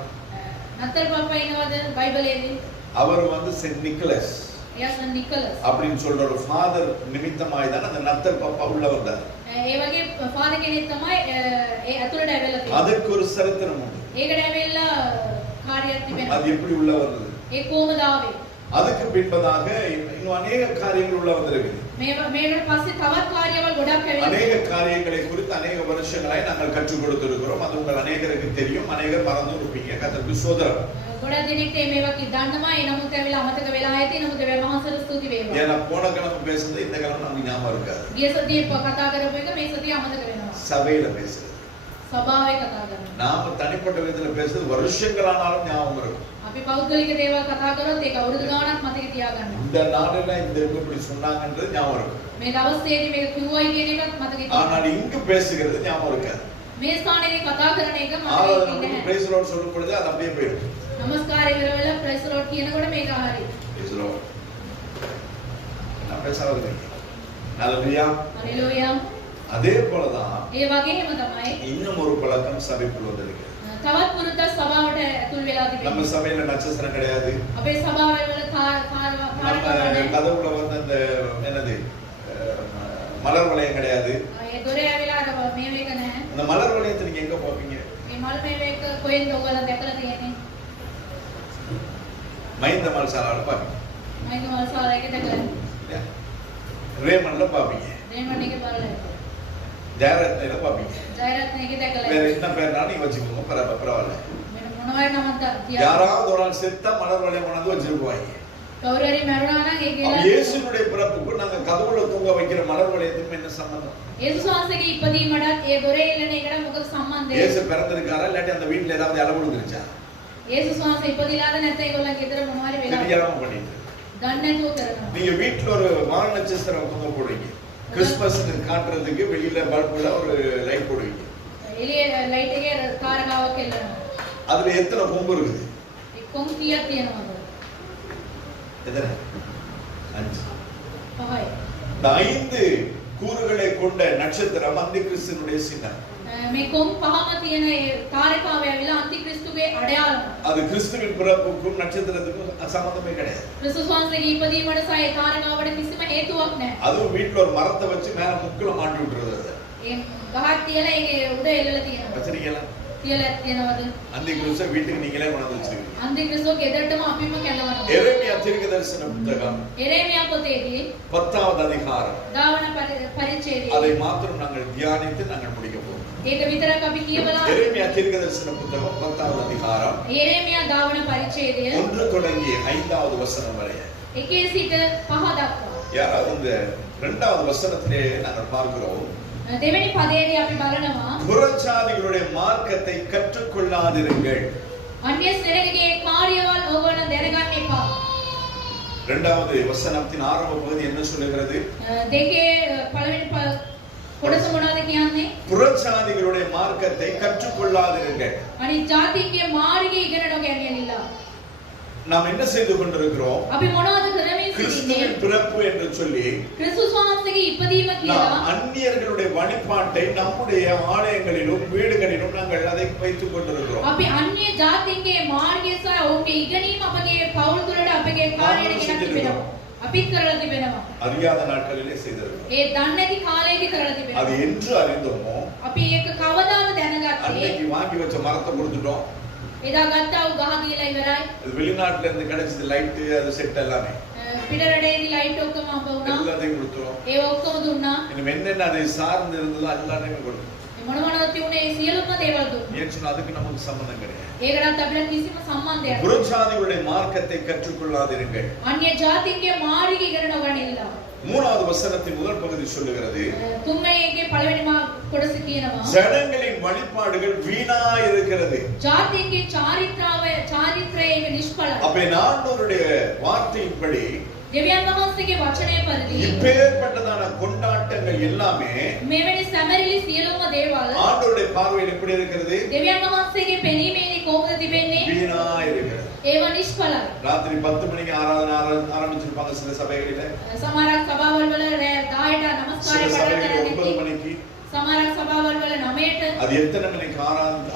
නත්තල් පප්පා ඉන්නවද බයිබලයේදී? அவர் வந்து சென்ட் நிக்கலஸ் එයා සන් නිකලස්. அப்படின்னு சொல்ற ஒரு ஃபாதர் நிமித்தமாய் தான் அந்த நத்தல் பப்பா உள்ள வந்தார். ඒ වගේ ෆාදර් කෙනෙක් තමයි ඒ ඇතුළට ඇවිල්ලා තියෙන්නේ. அதுக்கு ஒரு சரித்திரம் உண்டு. ඒකට ඇවිල්ලා කාර්යයක් තිබෙනවා. அது எப்படி உள்ள வந்தது? ඒ කොහොමද ආවේ? அதுக்கு பின்பதாக இன்னும் அநேக காரியங்கள் உள்ள வந்திருக்குது. මේකට පස්සේ තවත් කාර්යවල ගොඩක් ඇවිල්ලා அநேக காரியங்களை குறித்து அநேக வருஷங்களாய் நாங்கள் கற்றுக் கொடுத்திருக்கிறோம். அது உங்கள் அநேகருக்கு தெரியும். அநேகர் மறந்து இருப்பீங்க. கர்த்தருக்கு ஸ்தோத்திரம். ගොඩක් දෙනෙක්ට මේ වගේ දන්නවා ඒ නමුත් ඇවිල්ලා අමතක වෙලා ඇති නමුත් දෙවියන් වහන්සේට ස්තුති වේවා. ஏன்னா போன கிழமை பேசுறது இந்த கிழமை நமக்கு ஞாபகம் இருக்காது. ගිය සතියේ කතා කරපු එක මේ සතියේ අමතක වෙනවා. சபையில பேசுறது. සභාවේ කතා කරනවා. நாம தனிப்பட்ட விதத்துல பேசுறது வருஷங்களானாலும் ஞாபகம் இருக்கும். අපි පෞද්ගලික දේවල් කතා කරොත් ඒක අවුරුදු ගාණක් මතකේ තියාගන්නවා. இந்த நாடுல இந்த இப்படி சொன்னாங்கன்றது ஞாபகம் இருக்கும். මේ දවසේදී මේක කිව්වයි කියන එකත් මතකේ ஆனால் තියාගන්නවා. இங்கு பேசுகிறது ஞாபகம் இருக்காது. මේ ස්ථානයේ කතා කරන එක මතකේ ஆராதனை නැහැ. praise Lord சொல்லும் பொழுது அது அப்படியே போயிடும். නමස්කාරය කරවල ප්‍රයිස් ලෝඩ් කියනකොට මේක හරි. praise Lord. நான் பேச வரேன். ஹalleluya. හalleluya. அதே போலதான் ඒ වගේම තමයි இன்னும் ஒரு பழக்கம் சபைக்குள்ள வந்திருக்கு. තවත් පුරුද්දක් සභාවට ඇතුල් වෙලා நம்ம තිබෙනවා. சபையில நட்சத்திரம் கிடையாது. අපේ සභාවවල நம்ம கதவுல வந்து அந்த என்னது மலர் வளையம் கிடையாது. ඒ දොරේ ඇවිලා අර මේ මේක නැහැ. அந்த மலர் வளையத்தை நீங்க எங்க பாப்பீங்க? මේ මල් මේ මේක කොහෙන්ද ඔයගොල්ලෝ දැකලා තියෙන්නේ? மைந்த மல்சாலால பாப்பீங்க. මයික මල් සාලයක දැකලා. இல்லையா? ரேமன்ல பாப்பீங்க. රේමන් එකේ බලලා. ஜெயரத்னையில பாப்பீங்க. ජයරත්න එකේ දැකලා. வேற என்ன பேர்னாலும் நீங்க வச்சுக்கோங்க பரவாயில்ல. මෙන්න මොනවයි නමක් තියා. யாராவது ஒரு ஆள் செத்தா மலர் வளையம் கொண்டு வந்து வச்சிருப்பாங்க. කවුරු හරි මරුණා නම් ඒකේ இயேசுனுடைய பிறப்புக்கு நாங்க கதவுல தூங்க வைக்கிற மலர் வளையத்துக்கு என்ன சம்பந்தம்? යේසුස් වහන්සේගේ ඉපදීමටත් ඒ දොරේ එල්ලන එකට මොකද සම්බන්ධය? இயேசு பிறந்திருக்காரா இல்லாட்டி அந்த வீட்ல ஏதாவது இலை விழுந்துருச்சா? යේසුස් වහන්සේ ඉපදිලාද නැත්නම් ඒගොල්ලන් ගෙදර මොනවා හරි වෙලා தெரியாம பண்ணிட்டு. ගන්න නැතුව කරනවා. நீங்க வீட்ல ஒரு வால் நட்சத்திரம் தொங்க போடுவீங்க. கிறிஸ்மஸ்க்கு காட்டுறதுக்கு வெளியில பல்புல ஒரு லைட் போடுவீங்க. එළියේ ලයිට් එකේ කාරකාවක් එල්ලනවා. அதுல எத்தனை கொம்பு இருக்குது? ඒ කොම් කීයක් තියෙනවද? எத்தனை? 5. පහයි. இந்த 5 கூறுகளை கொண்ட நட்சத்திரம் அந்தி கிறிஸ்துவினுடைய சின்னம். මේ කොම් පහම තියෙන ඒ කාරකාව ඇවිල්ලා අන්තික්‍රිස්තුගේ අඩයාලම. அது கிறிஸ்துவின் பிறப்புக்கும் நட்சத்திரத்துக்கும் சம்பந்தமே கிடையாது. ක්‍රිස්තුස් වහන්සේගේ ඉපදීමට සහ ඒ කාරකාවට කිසිම හේතුවක් නැහැ. அதுவும் வீட்ல ஒரு மரத்தை வச்சு மேல முக்குல மாட்டி விட்டுறது அது. ඒ ගහක් තියලා ඒකේ උඩ එල්ලලා තියෙනවා. வச்சிருக்கீங்களா? තියලා තියෙනවද? அந்தி கிறிஸ்து வீட்டுக்கு நீங்களே கொண்டு வந்து வச்சிருக்கீங்க. අන්තික්‍රිස්තුව ගෙදරටම අපිම කැඳවනවා. எரேமியா தீர்க்கதரிசன புத்தகம் එරේමියා පොතේදී 10வது அதிகாரம். දාවන පරිච්ඡේදයේ அதை மாத்திரம் நாங்கள் தியானித்து நாங்கள் முடிக்க போறோம். ඒක විතරක් අපි කියවලා எரேமியா தீர்க்கதரிசன புத்தகம் 10வது அதிகாரம் එරේමියා දාවන පරිච්ඡේදය 1 தொடங்கி 5வது வசனம் வரை. එකේ සිට 5 දක්වා. யாராவது இந்த 2வது வசனத்திலே நாங்கள் பார்க்கிறோம். දෙවෙනි පදයේදී අපි බලනවා புறஜாதிகளுடைய மார்க்கத்தை கற்றுக்கொள்ளாதிருங்கள். අන්‍ය සෙනගගේ කාර්යවල් ඕගොල්ලෝ දැනගන්න එපා. 2வது வசனத்தின் ஆரம்ப பகுதி என்ன சொல்லுகிறது? දෙකේ පළවෙනි කොටස මොනවද කියන්නේ? புறஜாதிகளுடைய மார்க்கத்தை கற்றுக்கொள்ளாதிருங்கள். අනිත් ජාතින්ගේ මාර්ගය ඉගෙන නොගැනියනිලා. நாம் என்ன செய்து கொண்டிருக்கிறோம்? අපි මොනවද කරමින් සිටින්නේ? கிறிஸ்துவின் பிறப்பு என்று சொல்லி ක්‍රිස්තුස් වහන්සේගේ ඉපදීම කියලා நாம் அந்நியர்களுடைய வழிபாட்டை நம்முடைய ஆலயங்களிலும் வீடுகளிலும் நாங்கள் அதை வைத்துக் கொண்டிருக்கிறோம். අපි අන්‍ය ජාතින්ගේ මාර්ගය සහ ඔවුන්ගේ ඉගෙනීම අපගේ පවුල් තුළට අපගේ කාර්යයට ගෙනත් තිබෙනවා. අපිත් කරලා තිබෙනවා. அறியாத நாட்களிலே செய்திருக்கிறோம். ඒ දන්නේ නැති කාලයේදී කරලා அது තිබෙනවා. என்று அறிந்தோமோ අපි ඒක කවදාද දැනගත්තේ? அன்னைக்கு வாங்கி வச்ச மரத்தை கொடுத்துட்டோம். එදා ගත්තා වූ ගහ දීලා ඉවරයි. அது வெளிநாட்டுல இருந்து கிடைச்சது லைட் அது செட் எல்லாமே පිට රටේදී ලයිට් ඔක්කොම අප වුණා. எல்லாத்தையும் கொடுத்துறோம். ඒ ඔක්කොම දුන්නා. இன்னும் என்னென்ன அதை சார்ந்து இருந்ததோ எல்லாத்தையுமே கொடுத்தோம். මොන මොනවද තියුනේ ඒ සියලුම දේවල් දුන්නා. ஏன் சொன்னா அதுக்கு நமக்கு சம்பந்தம் கிடையாது. ඒකටත් අපිට කිසිම සම්බන්ධයක් නැහැ. புறஜாதிகளுடைய மார்க்கத்தை கற்றுக்கொள்ளாதிருங்கள். අන්‍ය ජාතින්ගේ මාර්ගය ඉගෙන නොගනිලා. 3வது வசனத்தின் முதல் பகுதி சொல்லுகிறது තුන්වෙනි පළවෙනි කොටස කියනවා ஜனங்களின் வழிபாடுகள் வீணா இருக்கிறது. ජාතින්ගේ චාරිත්‍රාව නිෂ්ඵලයි. அப்ப ஆண்டவருடைய வார்த்தையின்படி දෙවියන් වහන්සේගේ වචනය පරිදි இப்பேற்பட்டதான கொண்டாட்டங்கள் எல்லாமே මෙවැනි සැමරිලි සියලුම දේවල් ஆண்டவருடைய பார்வையில் எப்படி இருக்கிறது? දෙවියන් වහන්සේගේ පෙනීමේදී කොහොමද තිබෙන්නේ? வீணா இருக்கிறது. ඒවා නිෂ්ඵලයි. ராத்திரி 10 மணிக்கு ஆராதனை ஆரம்பிச்சிருப்பாங்க சில சபைகளில. සමහරක් සභාවල් වල 10ට නමස්කාරය சில පටන් சபைகளில் 9 ගන්න. மணிக்கு. සමහරක් සභාවල් වල 9ට. அது எத்தனை மணிக்கு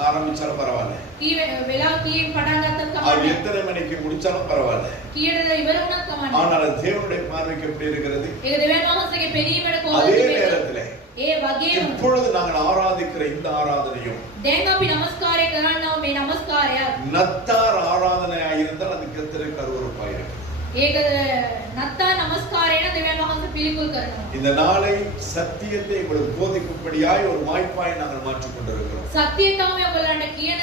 ஆரம்பிச்சாலும் பரவாயில்ல. කී වෙලාව කීයෙන් පටන් ගත්තත් அது කමක් නැහැ. எத்தனை மணிக்கு முடிச்சாலும் பரவாயில்ல. කීයටද ඉවර වුණත් කමක් නැහැ. ஆனால் அது தேவனுடைய பார்வைக்கு எப்படி இருக்கிறது? ඒක දෙවියන් වහන්සේගේ පෙනීමට කොහොමද அதே තිබෙන්නේ? நேரத்திலே ඒ වගේම இப்பொழுது நாங்கள் ஆராதிக்கிற இந்த ஆராதனையும் දැන් අපි නමස්කාරය කරන්නව මේ නමස්කාරය நத்தார் ஆராதனையாக இருந்தால் அது கர்த்தருக்கு அருவருப்பாயிருக்கும். ඒක නත්තා නමස්කාරය නම් දෙවියන් වහන්සේ පිළිකුල් කරනවා. இந்த நாளை சத்தியத்தை உங்களுக்கு போதிக்கும்படியாய் ஒரு வாய்ப்பாய் நாங்கள் மாற்றிக் கொண்டிருக்கிறோம். සත්‍යතාවය ඔයගලන්ට කියන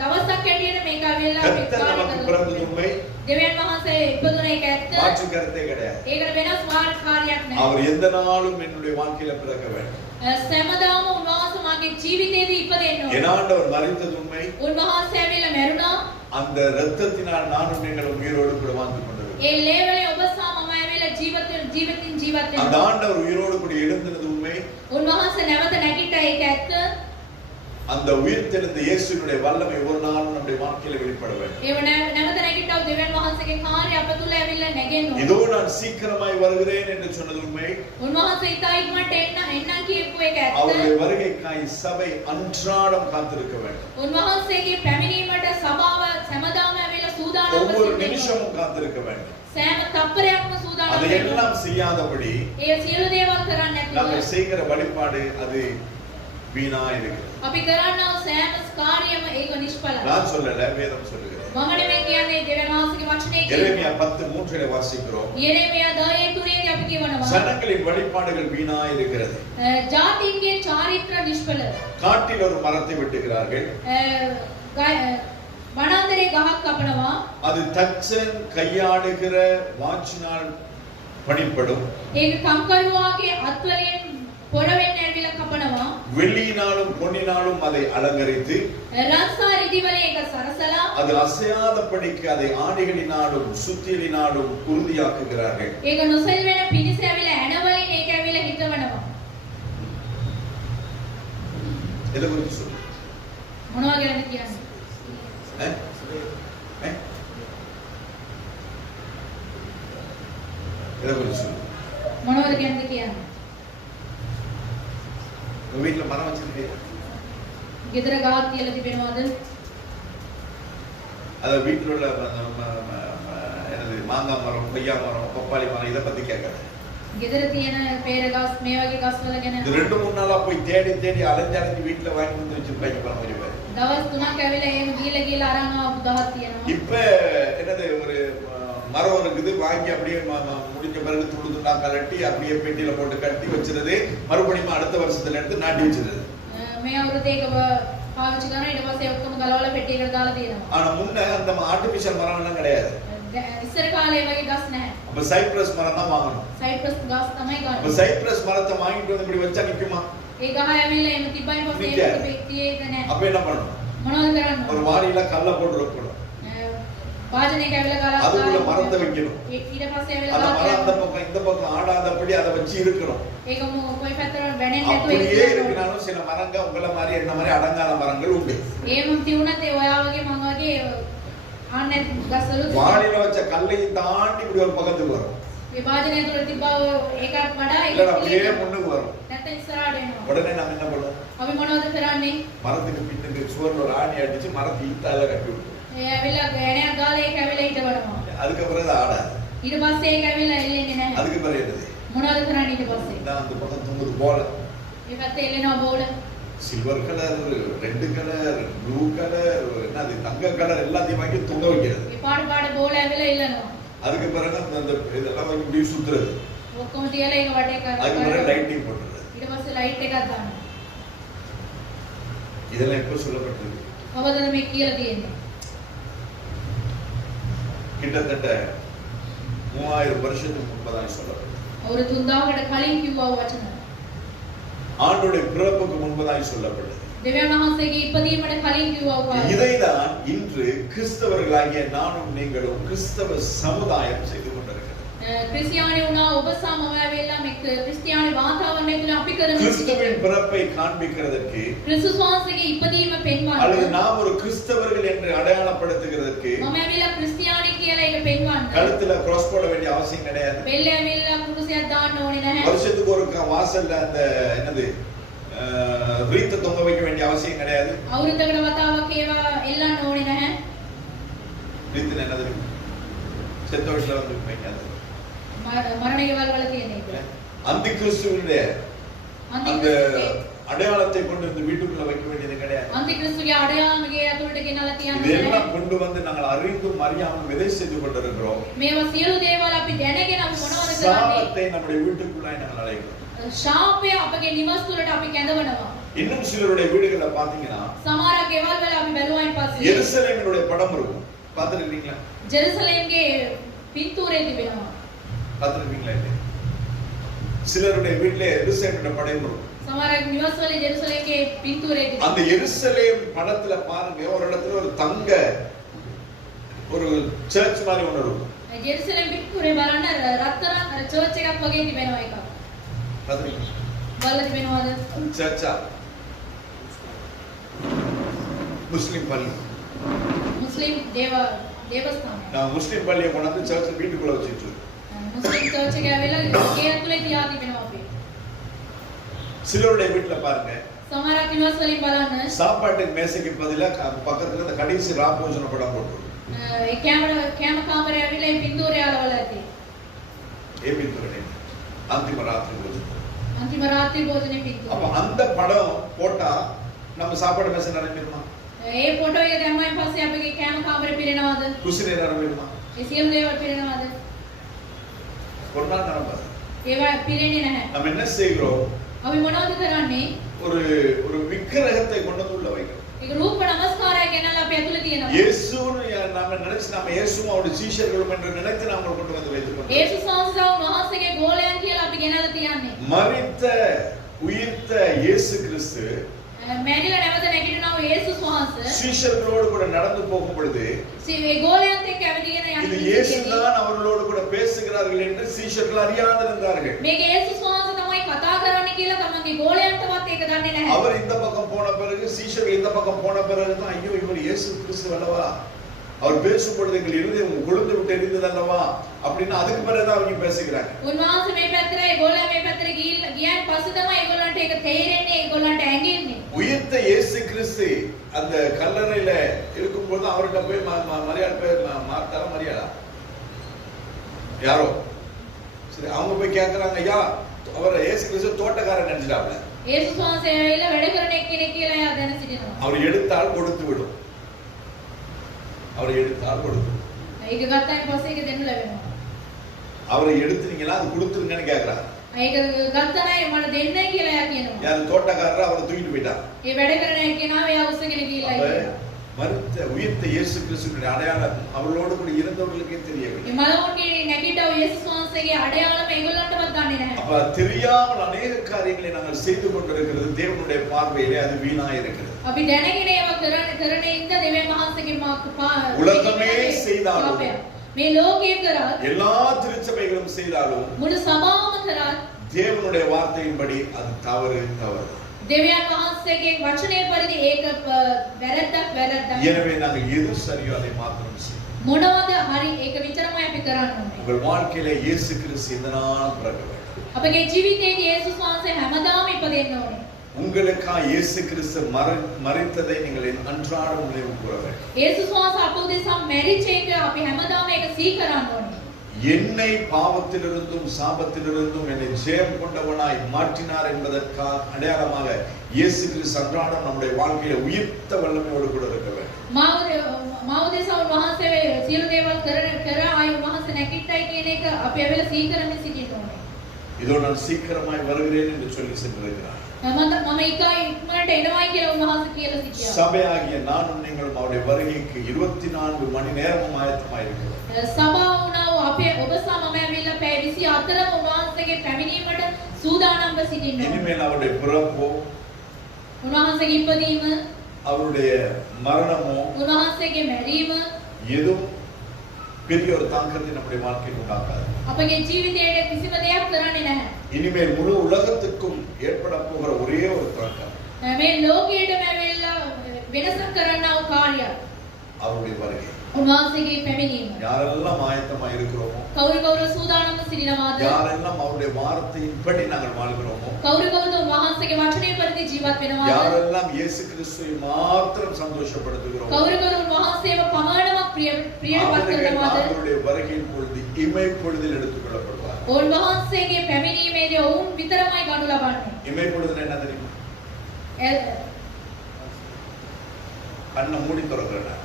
දවසක් හැටියට මේක ආවිලා අපි கர்த்தர் நமக்கு பிறந்தது உண்மை, දෙවියන් වහන්සේ ඉපදුන එක ඇත්ත. மாற்று கருத்தே கிடையாது. ඒකට වෙනස් කාර්යයක් නැහැ. அவர் எந்த நாளும் என்னுடைய வாழ்க்கையில பிறக்க வேண்டும். සෑමදාම උන්වහන්සේ මාගේ ජීවිතේදී ඉපදෙන්න ඕන. என் ஆண்டவர் மரித்தது உண்மை, උන්වහන්සේ ඇවිල්ලා මැරුණා. அந்த இரத்தத்தினால் நானும் நீங்களும் உயிரோடு கூட வாழ்ந்து கொண்டிருக்கிறோம். ඒ ලේවලේ ඔබ සහ මම ඇවිල්ලා ජීවිතින් ජීවත් அந்த වෙනවා. ஆண்டவர் உயிரோடு கூட எழுந்தது உண்மை. උන්වහන්සේ නැවත නැගිට්ටා ඒක ඇත්ත. அந்த உயிர்த்தெழுந்த இயேசுவினுடைய வல்லமை ஒரு நாளும் நம்முடைய வாழ்க்கையில வெளிப்பட வேண்டும். ඒව නැවත නැගිට්ටා දෙවියන් වහන්සේගේ කාර්ය අප තුල ඇවිල්ලා නැගෙන්න ඕන. இதோ நான் சீக்கிரமாய் வருகிறேன் என்று சொன்னது உண்மை. උන්වහන්සේ ඉතා ඉක්මනට එන්නම් කියපු එක ඇත්ත. அவருடைய வருகைக்காய் சபை அன்றாடம் காத்திருக்க வேண்டும். උන්වහන්සේගේ පැමිණීමට සභාව හැමදාම ඇවිල්ලා සූදානම්ව ஒவ்வொரு සිටින්න ඕන. நிமிஷமும் காத்திருக்க வேண்டும். සෑම තප්පරයක්ම සූදානම් වෙන්න ඕන. அதையெல்லாம் செய்யாதபடி ඒ සියලු දේවල් කරන්නේ නැතුව நாங்கள் செய்கிற வழிபாடு அது வீணா இருக்கிறது. අපි කරන්නා සෑම කාර්යම ඒක නිෂ්ඵලයි. நான் சொல்லல, வேதம் சொல்லுகிறது. මම නෙමෙයි කියන්නේ දෙවියන් වහන්සේගේ වචනේ எரேமியா කියනවා. 10:3 வாசிக்கிறோம். යෙරේමියා 10:3 අපි කියවනවා. ஜனங்களின் வழிபாடுகள் வீணா இருக்கிறது. ජාතීන්ගේ චාරිත්‍ර නිෂ්ඵල. காட்டில் ஒரு மரத்தை வெட்டுகிறார்கள். වනාන්තරේ ගහක් කපනවා. அது தச்சன் கையாடுகிற வாச்சினால் பணிப்படும். ඒක කම්කරුවාගේ අත්වලින් පොළවෙන් ඇවිල්ලා කපනවා. வெள்ளியினாலும் பொன்னினாலும் அதை அலங்கரித்து රන්සා රිදි වලින් ඒක සරසලා அது அசையாதபடிக்கு அதை ஆணிகளினாலும் சுத்தியலினாலும் உறுதியாக்குகிறார்கள். ඒක නොසෙල් වෙන පිණිස ඇවිල්ලා ඇන වලින් ඒක ඇවිල්ලා හිටවනවා. எதை குறித்து சொல்லு? මොනවා ගැනද කියන්නේ? எதை குறித்து சொல்லு? මොනවද ගැනද කියන්නේ? உங்க வீட்டுல மரம் வச்சிருக்கீங்க? ගෙදර ගහක් තියලා තිබෙනවද? அத வீட்டுல உள்ள என்னது மாங்காய் மரம், கொய்யா மரம், பப்பாளி மரம் இதை பத்தி கேட்கறேன். ගෙදර තියෙන peer ගස් මේ වගේ ගස් වල ගැන இது 2-3 நாளா போய் தேடி தேடி அலைஞ்சு வீட்டுல வாங்கி வந்து வச்சிருப்பாங்க பாருங்க கொஞ்சம் பேர். දවස් 3ක් ඇවිල්ලා එහෙම ගිහලා අරන් ආපු ගහක් තියෙනවා. இப்ப என்னது ஒரு மரம் இருக்குது, வாங்கி அப்படியே முடிஞ்ச பிறகு துண்டு துண்டா கலட்டி அப்படியே பெட்டியில போட்டு கட்டி வச்சிருது, மறுபடியும் அடுத்த வருஷத்துல எடுத்து நாட்டி வச்சிருது. මේ අවුරුද්දේ ඒක පාවිච්චි කරන ඊට පස්සේ ඔක්කොම ගලවලා පෙට්ටියකට දාලා තියෙනවා. ஆனா முன்ன அந்த ஆர்டிபிஷியல் மரம் எல்லாம் கிடையாது. ඉස්සර කාලේ වගේ ගස් නැහැ. அப்ப சைப்ரஸ் மரம் தான் வாங்கணும். සයිප්‍රස් ගස් තමයි அப்ப ගන්න. சைப்ரஸ் மரத்தை வாங்கிட்டு வந்து இப்படி வச்சா நிக்குமா? ඒ ගහ ඇවිල්ලා එහෙම තිබ්බයින් පස්සේ ඒක තියෙන්නේ නැහැ. அப்ப என்ன பண்ணணும்? මොනවද කරන්නේ? ஒரு வாரியில கல்ல போட்டு வைக்கணும். වාජනයක ඇවිල්ලා ගලක් அதுக்குள்ள மரத்தை வைக்கணும். ඊට පස්සේ அந்த ඇවිල්ලා மரம் அந்த பக்கம் இந்த பக்கம் ஆடாதபடி அதை வச்சு இருக்கணும். ඒක කොයි පැත්තට වැනෙන්නේ නැතුව அப்படியே இருக்கனாலும் சில மரங்கள் உங்களை மாதிரி என்ன மாதிரி அடங்காத மரங்கள் உண்டு. එහෙම තියුණත් ඒ ඔයා වගේ මම වගේ ආන්නේ ගස්වල வாளில வச்ச கல்லையும் தாண்டி இப்படி ஒரு பக்கத்துக்கு வரும். විභාජනය තුළ තිබ්බා ඒකත් වඩා இல்ல அப்படியே முன்னுக்கு வரும். නැත්නම් ඉස්සරහට එනවා. உடனே நம்ம என்ன பண்ணுவோம்? අපි මොනවද කරන්නේ? மரத்துக்கு பின்னுக்கு சுவர்ல ஒரு ஆணி அடிச்சு மரத்தை இழுத்தால கட்டி விட்டுரும். ඒ ඇවිල්ලා ගෑණයක් ගාලා ඒක ඇවිල්ලා හිටවනවා. அதுக்கப்புறம் அது ஆடாது. ඊට පස්සේ ඒක ඇවිල්ලා එල්ලෙන්නේ නැහැ. அதுக்கு பிறகு என்னது? මොනවද කරන්නේ ඊට පස්සේ? நான் அந்த பக்கம் தொங்குது போல. මේ පැත්තේ එල්ලෙනවා බෝල. Silver colour, red colour, blue colour, என்னது தங்க கலர் எல்லாத்தையும் வாங்கி தொங்க வைக்கிறது. මේ පාට බෝල ඇවිල්ලා එල්ලනවා. அதுக்கு பிறகு அந்த இதெல்லாம் வாங்கி இப்படி சுத்துறது. ඔක්කොම තියලා ඒක වටේ அதுக்கு பிறகு කරලා லைட்டிங் போட்டுறது. ඊට පස්සේ ලයිට් එකක් දානවා. இதெல்லாம் எப்போ சொல்லப்பட்டிருக்கு? කවදද මේ කියලා තියෙන්නේ? கிட்டத்தட்ட 3000 வருஷத்துக்கு முன்பதாக சொல்லப்பட்டது. අවුරුදු 3000කට කලින් කිව්වා වචන. ஆண்டுடைய பிறப்புக்கு முன்பதாக சொல்லப்பட்டது. දෙවියන් වහන්සේගේ ඉපදීමට කලින් කිව්වා වචන. இதைதான் இன்று கிறிஸ்தவர்களாகிய நானும் நீங்களும் கிறிஸ்தவ சமுதாயம் செய்து கொண்டிருக்கிறது. ක්‍රිස්තියානි වුණා ඔබ සමව ඇවිල්ලා මේ ක්‍රිස්තියානි වාතාවරණය තුල අපි කරන கிறிஸ்துவின் பிறப்பை காண்பிக்கிறதற்கு ක්‍රිස්තුස් වහන්සේගේ ඉපදීම அல்லது පෙන්වන්න நாம் ஒரு கிறிஸ்தவர்கள் என்று அடையாளப்படுத்துகிறதற்கு මම ඇවිල්ලා ක්‍රිස්තියානි කියලා ඒක පෙන්වන්න கழுத்துல கிராஸ் போட வேண்டிய அவசியம் கிடையாது. බෙල්ල ඇවිල්ලා කුරුසියක් දාන්න ඕනේ නැහැ. வருஷத்துக்கு ஒரு வாசல்ல அந்த என்னது ரீத்தை தொங்க வைக்க வேண்டிய அவசியம் கிடையாது. අවුරුද්දකට වතාවක් ඒවා එල්ලන්න ඕනේ නැහැ. ரீத்து என்னது? செத்த வீட்டுல வந்து வைக்காது. මරණ ගෙවල් වල තියෙන එක. அந்த கிறிஸ்துவினுடைய அந்த அடையாளத்தை கொண்டு இந்த வீட்டுக்குள்ள வைக்க வேண்டியது கிடையாது. අන්තික්‍රිස්තුගේ අඩයාමගේ ඇතුළට ගෙනලා තියන්න இதெல்லாம் கொண்டு வந்து நாங்கள் அறிந்தும் அறியாமல் விதை செய்து கொண்டிருக்கிறோம். මේවා සියලු දේවල් අපි දැනගෙන අපි මොනවද කරන්නේ? சாபத்தை நம்முடைய வீட்டுக்குள்ளாய் நாங்கள் அழைக்கிறோம். ශාපය අපගේ නිවස් තුළට අපි කැඳවනවා. இன்னும் சிலருடைய வீடுகளை பாத்தீங்கன்னா සමහර ගෙවල් වල අපි බැලුවායින් පස්සේ எருசலேமினுடைய படம் இருக்கும். பார்த்திருக்கீங்களா? ජෙරුසලේම්ගේ පින්තූරේ තිබෙනවා. பார்த்திருக்கீங்களா? சிலருடைய வீட்டிலே எருசலேமினுடைய படம் இருக்கும். සමහර නිවස් වල ජෙරුසලේම්ගේ පින්තූරේ තිබෙනවා. அந்த எருசலேம் படத்துல பாருங்க, ஒரு இடத்துல ஒரு தங்க ஒரு சர்ச் மாதிரி ஒன்று இருக்கும். ජෙරුසලේම් පින්තූරේ බලන්න රත්තරන් චර්ච් එකක් වගේ තිබෙනවා එකක්. பார்த்திருக்கீங்களா? බලලා තිබෙනවද? சர்ச்சா? முஸ்லிம் பள்ளி. මුස්ලිම් දේවස්ථානය. நான் முஸ்லிம் பள்ளியை கொண்டாந்து சர்ச் வீட்டுக்குள்ள வச்சிட்டு මුස්ලිම් චර්ච් එක ඇවිල්ලා ගේ ඇතුලේ තියා තිබෙනවා අපි. சிலருடைய வீட்டுல பாருங்க, සමහරක් නිවස් වලින් බලන්න சாப்பாட்டுக்கு மேசைக்கு பதிலா பக்கத்துல இந்த கடைசி ராபோஜன படம் போட்டு ඒ කැම කාමරේ ඇවිල්ලා මේ පින්තූරය අලවලා ඇති. ஏ பின்துறை அந்திம ராத்திரி போஜனம். අන්තිම රාත්‍රී භෝජනේ පින්තූරය. அப்ப அந்த படம் போட்டா நம்ம சாப்பாடு மேசை நிரம்பிடுமா? ඒ ෆොටෝ එක දැම්මයින් පස්සේ අපගේ කැම කාමරේ පිරෙනවද? குசினை நிரம்பிடுமா? ඒ සියලු දේවල් පිරෙනවද? ஒரு நாள் நிரம்பாது. ඒවා පිරෙන්නේ නැහැ. நம்ம என்ன செய்கிறோம்? අපි මොනවද කරන්නේ? ஒரு ஒரு விக்கிரகத்தை கொண்டு வந்து உள்ள வைக்கிறோம். ඒක රූප නමස්කාරය ගෙනල්ලා අපි ඇතුලේ තියෙනවා. இயேசுன்னு நாம நினைச்சு நாம இயேசுவும் அவருடைய சீஷர்களும் என்று நினைத்து நாம கொண்டு வந்து வைத்துக்கொண்டோம். යේසුස් වහන්සේව වහන්සේගේ ගෝලයන් කියලා අපි ගෙනල්ලා තියන්නේ. மரித்த உயிர்த்த இயேசு கிறிஸ்து මැරිලා නැවත නැගිටිනා වූ යේසුස් වහන්සේ சீஷர்களோடு கூட நடந்து போகும் பொழுது මේ ගෝලයන්ත් එක්ක ඇවිදගෙන இது යන්නේ. இயேசுதான் அவர்களோடு கூட பேசுகிறார்கள் என்று சீஷர்கள் அறியாதிருந்தார்கள். මේක යේසුස් වහන්සේ තමයි කතා කරන්නේ කියලා තමන්ගේ ගෝලයන්ටවත් ඒක දන්නේ නැහැ. அவர் இந்த பக்கம் போன பிறகு சீஷர்கள் இந்த பக்கம் போன பிறகு தான் ஐயோ இவர் இயேசு கிறிஸ்து அல்லவா, அவர் பேசும் பொழுது எங்கள் இருதயம் கொழுந்து விட்டு எரிந்தது அல்லவா அப்படின்னு அதுக்கு பிறகுதான் அவங்க பேசுகிறாங்க. උන්වහන්සේ මේ පැත්තට ඒ ගෝලයා මේ පැත්තට ගියන් පස්සේ තමයි ඒගොල්ලන්ට ඒක තේරෙන්නේ, ඒගොල්ලන්ට ඇඟෙන්නේ. உயிர்த்த இயேசு கிறிஸ்து அந்த கல்லறையில இருக்கும்போது அவர்கிட்ட போய் மரியாள் பேர் மார்த்தால மரியாளா யாரோ சரி அவங்க போய் கேட்கறாங்க, ஐயா அவர் இயேசு கிறிஸ்து தோட்டக்காரன் நினைச்சிட்டாப்ல. යේසුස් වහන්සේ ඇවිල්ලා වැඩ කරන එක්කෙනෙක් කියලා එයා දැන සිටිනවා. அவர் எடுத்தால் கொடுத்து விடும். அவரை எடுத்தால் கொடுத்து விடும். ඒක ගත්තායින් පස්සේ ඒක දෙන්න ලැබෙනවා. அவரை எடுத்துனீங்களா அது கொடுத்துருங்கன்னு கேக்குறாங்க. ඒක ගත්තා නෑ මට දෙන්නයි කියලා එයා කියනවා. யார் தோட்டக்காரர் அவரை தூக்கிட்டு போயிட்டார். ඒ වැඩ කරන එක්කෙනා එයා උස්සගෙන ගිහිල්ලා ඉන්නවා. மரித்த உயிர்த்த இயேசு கிறிஸ்துவின் அடையாளம் அவர்களோடு கூட இருந்தவர்களுக்கே தெரியவில்லை. මේ මලවුන්ගේ නැගිටව යේසුස් වහන්සේගේ අඩයාලම ඒගොල්ලන්ටවත් දන්නේ නැහැ. அப்ப தெரியாமல் अनेक காரியங்களை நாங்கள் செய்து கொண்டிருக்கிறது தேவனுடைய பார்வையிலே அது வீணா இருக்கிறது. අපි දැනගෙන ඒවා කරන ඉඳ දෙවියන් වහන්සේගේ உலகமே செய்தாலும் මේ ලෝකයේ කරත් எல்லா திருச்சபைகளும் செய்தாலும் මුළු සභාවම කරත් தேவனுடைய வார்த்தையின்படி அது தவறு. දෙවියන් වහන්සේගේ වචනේ පරිදි ඒක වැරද්දක්. எனவே நாங்கள் எது சரியோ அதை மாத்திரம் செய்வோம். මොනවද හරි ඒක විතරමයි අපි කරන්න ඕනේ. உங்கள் வாழ்க்கையில இயேசு கிறிஸ்து இந்த நாள் பிறக்க வேண்டும். අපගේ ජීවිතයේදී යේසුස් වහන්සේ හැමදාම ඉපදෙන්න ඕනේ. உங்களுக்காக இயேசு கிறிஸ்து மரித்ததை நீங்கள் அன்றாடம் நினைவு கூற வேண்டும். යේසුස් වහන්සේ අප උදෙසා මැරිච්ච එක අපි හැමදාම ඒක සිහි කරන්න ඕනේ. என்னை பாவத்திலிருந்தும் சாபத்திலிருந்தும் என்னை ஜெயம் கொண்டவனாய் மாற்றினார் என்பதற்காக அடையாளமாக இயேசு கிறிஸ்து அன்றாடம் நம்முடைய வாழ்க்கையில உயிர்த்த வல்லமையோடு கூட இருக்க வேண்டும். මා උදෙසා උන්වහන්සේ සියලු දේවල් කර ආයි උන්වහන්සේ නැගිට්ටයි කියන එක අපි ඇවිල්ලා සිහි කරමින් සිටින්න ඕනේ. இதோ நான் சீக்கிரமாய் வருகிறேன் என்று சொல்லி சென்றிருக்கிறார். මම ඉක්මනට එනවායි කියලා උන්වහන්සේ කියලා සිටියා. சபையாகிய நானும் நீங்களும் அவருடைய வருகைக்கு 24 மணி நேரமும் ஆயத்தமாய் இருக்கிறோம். සභාව වුණා අපේ ඔබ සමම ඇවිල්ලා පැය 24ම උන්වහන්සේගේ පැමිණීමට සූදානම්ව සිටින්න ඕනේ. இனிமேல் அவருடைய பிறப்போ උන්වහන්සේගේ ඉපදීම அவருடைய மரணமோ උන්වහන්සේගේ මැරීම எதுவும் பெரிய ஒரு தாக்கத்தை நம்முடைய வாழ்க்கையில் உண்டாக்காது. අපගේ ජීවිතයේ කිසිම දෙයක් කරන්නේ නැහැ. இனிமேல் முழு உலகத்துக்கும் ஏற்பட போகிற ஒரே ஒரு தாக்கம் මේ ලෝකයේටම ඇවිල්ලා වෙනසක් කරන්නා වූ කාර්යයක් அவருடைய வருகை. උන්වහන්සේගේ පැමිණීම. யாரெல்லாம் ஆயத்தமாக இருக்கிறோமோ, කවුරු සූදානම්ව සිටිනවාද, யாரெல்லாம் அவருடைய வார்த்தையின்படி நாங்கள் வாழ்கிறோமோ, කවුරු උන්වහන්සේගේ වචනේ පරිදි ජීවත් වෙනවාද, யாரெல்லாம் இயேசு கிறிஸ்துவை மாத்திரம் சந்தோஷப்படுத்துகிறோம், කවුරු උන්වහන්සේව පමණක් ප්‍රියපත් කරනවාද, அவருடைய வருகையின் பொழுது இமை பொழுதில் எடுத்துக் கொள்ளப்படுவார். උන්වහන්සේගේ පැමිණීමේදී ඔවුන් විතරමයි ගනු ලබන්නේ. இமை பொழுதுனா என்ன தெரியுமா? கண்ணை மூடி திறக்கிறேன்.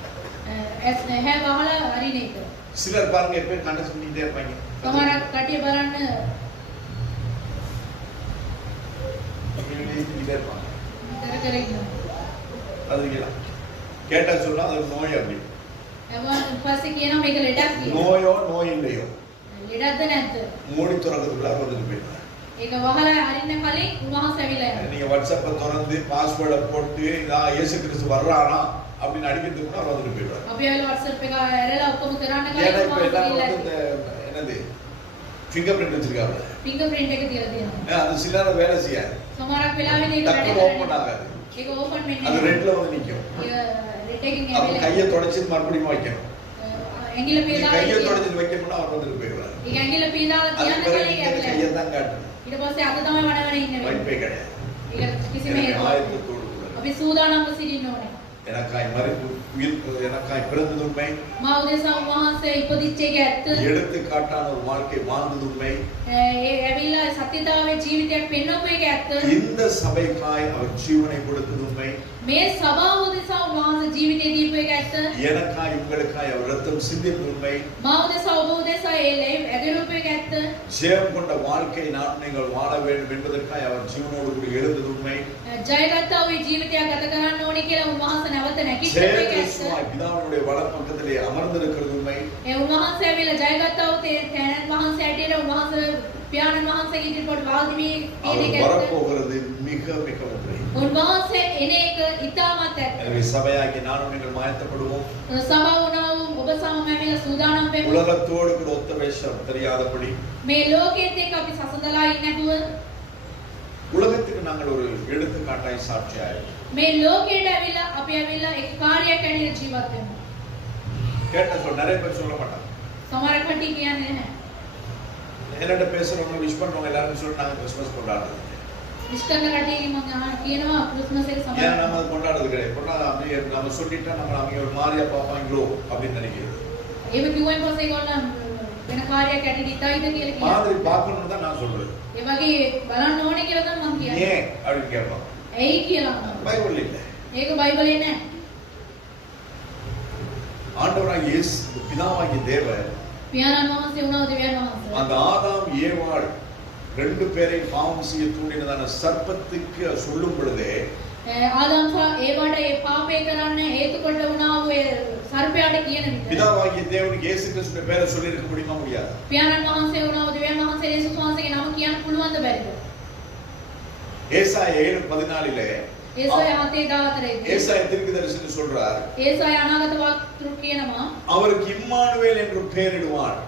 ඇස් නැහැ වහලා අරින එක. சிலர் பாருங்க எப்பயும் கண்ணை சுண்டிட்டே இருப்பாங்க. සමහරක් කටිය බලන්න இப்படியே இருப்பாங்க. කර කර ඉන්නවා. அது கேட்டா சொன்னா அது நோய் அப்படி. එවන් පස්සේ කියනවා මේක ලෙඩක් කියලා. நோயோ நோய் இல்லையோ ලෙඩක්ද නැද්ද? மூடி திறக்கிறதுக்குள்ள வந்துட்டு போயிடுவாங்க. ඒක වහලා අරින්න කලින් උන්වහන්සේ ඇවිල්ලා යනවා. நீங்க வாட்ஸ்அப்பை திறந்து பாஸ்வேர்டை போட்டு நான் இயேசு கிறிஸ்து வர்றானா அப்படின்னு அடிக்கிறதுக்குள்ள அவர் வந்துட்டு போயிடுவார். අපි ඇවිල්ලා WhatsApp එක ඇරලා ඔක්කොම කරන්න ஏன்னா කලින් இப்ப උන්වහන්සේ எல்லாரும் ඇවිල්ලා வந்து இந்த என்னது ஃபிங்கர் பிரிண்ட் வச்சிருக்காங்க. ෆින්ගර් ප්‍රින්ට් එක තියලා තියෙනවා. அது சில நேரம் வேலை செய்யாது. සමහරක් වෙලාවෙදී ඒක டக்குனு වැඩ ஓபன் කරන්නේ. ஆகாது. ඒක ඕපන් වෙන්නේ அது නැහැ. ரெட்ல வந்து நிக்கும். ඒක රෙඩ් එකකින් அப்ப ඇවිල්ලා கையை தொடச்சி மறுபடியும் வைக்கணும். ඇඟිල්ල நீ පීදාලා கையை තියෙනවා. தொடச்சி வைக்கணும்னா அவர் வந்துட்டு போயிடுவார். ඒක ඇඟිල්ල පීදාලා அது තියන්න பிறகு කලින් நீங்க அந்த ඇවිල්ලා கையை යනවා. தான் காட்டணும். ඊට පස්සේ අද තමයි වඩවන ඉන්නේ. வாய்ப்பே கிடையாது. ඒක කිසිම எனக்கு හේතුවක් ஆயத்தத்தோடு கூட අපි සූදානම්ව සිටින්න ඕනේ. எனக்காய் மறித்து உயிர் எனக்காய் பிறந்தது உண்மை. මා උදෙසා උන්වහන්සේ ඉපදිච්ච එක ඇත්ත. எடுத்துக்காட்டான ஒரு வாழ்க்கை வாழ்ந்தது உண்மை. ඒ ඇවිල්ලා සත්‍යතාවයේ ජීවිතයක් පෙන්වපු එක ඇත්ත. இந்த சபைக்காய் அவர் ஜீவனை கொடுத்தது உண்மை. මේ සභාව උදෙසා උන්වහන්සේ ජීවිතය දීපු එක ඇත්ත. எனக்காய் உங்களுக்காய் அவர் ரத்தம் சிந்தியது உண்மை. මා උදෙසා ඔබ උදෙසා ඒ ලැබ ඇදරූපු එක ඇත්ත. ஜெயம் கொண்ட வாழ்க்கை நான் நீங்கள் வாழ வேண்டும் என்பதற்காய் அவர் ஜீவனோடு கூட எழுந்தது உண்மை. ජයගත්තා වූ ජීවිතයක් ගත කරන්න ඕනේ කියලා උන්වහන්සේ නැවත නැගිට්ටු එක ඇත්ත. கிறிஸ்துவாய் பிதாவினுடைய வலப்பக்கத்திலே அமர்ந்திருக்கிறது உண்மை. ඒ උන්වහන්සේ ඇවිල්ලා ජයගත්තා වූ තැනන් වහන්සේ ඇටියට උන්වහන්සේ පියාණන් වහන්සේගේ ඉදිරියට වාඩි වී அவர் තියෙන එක ඇත්ත. வரப்போகிறது மிக மிக உண்மை. උන්වහන්සේ එන එක ඉතාමත් ඇත්ත. எனவே சபையாகி நானும் நீங்கள் மாயத்தப்படுவோம். සභාව වුණා වූ ඔබ සමම ඇවිල්ලා සූදානම් වෙමු. உலகத்தோடு கூட ஒத்த வேஷம் தெரியாதபடி මේ ලෝකයේත් එක්ක අපි සසඳලා ඉන්නේ නැතුව உலகத்துக்கு நாங்கள் ஒரு எடுத்துக்காட்டாய் சாட்சியாய் මේ ලෝකයට ඇවිල්ලා අපි ඇවිල්ලා එක කාර්යයක් ඇනියට ජීවත් වෙනවා. கேட்ட சொல் நிறைய பேர் சொல்ல மாட்டாங்க. සමහර කටි කියන්නේ නැහැ. என்னட்ட பேசுறவங்க விஷ் பண்றவங்க எல்லாரும் சொல்லி நாங்க கிறிஸ்மஸ் கொண்டாடுறோம். ඉස්කරන කටි මම කියනවා ක්‍රිස්මස් එක ஏன் සමහර நம்ம அது கொண்டாடுறது கிடையாது. கொண்டாட அப்படியே நம்ம சொல்லிட்டா நம்ம அவங்க ஒரு மாதிரியா பார்ப்பாங்களோ அப்படின்னு நினைக்கிறது. ඒව කිව්වෙන් පස්සේ ඒගොල්ලන් වෙන කාර්යයක් ඇටියට ඉතයිද කියලා කියනවා. மாதிரி பார்க்கணும்னு தான் நான் சொல்றது. ඒ වගේ බලන්න ඕනේ කියලා තමයි මම කියන්නේ. ஏன் அப்படின்னு கேட்பாங்க. ඇයි කියලා. பைபிள் இல்ல. ඒක බයිබලේ නැහැ. ஆண்டவராகிய இயேசு பிதாவாகிய தேவன் පියාණන් වහන්සේ වුණා දෙවියන් වහන්සේ. அந்த ஆதாம் ஏவாள் ரெண்டு பேரை பாவம் செய்ய தூண்டினதான சர்ப்பத்துக்கு சொல்லும் பொழுதே ආදම් සහ ඒවට ඒ පාපය කරන්න හේතු කොට වුණා වූ ඒ සර්පයාට කියන විදිහ. பிதாவாகிய தேவனுக்கு இயேசு கிறிஸ்துவின் பேரை சொல்லி இருக்க முடியுமா முடியாது? පියාණන් වහන්සේ වුණා වූ දෙවියන් වහන්සේ යේසුස් වහන්සේගේ නම කියන්න පුළුවන්ද බැරිද? ஏசாயா 7:14 ඒසාය 7:14 ஏசாயா தீர்க்கதரிசி சொல்றார், ඒසාය අනාගත වක්තෘ කියනවා அவருக்கு இம்மானுவேல் என்று பெயரிடுவார்.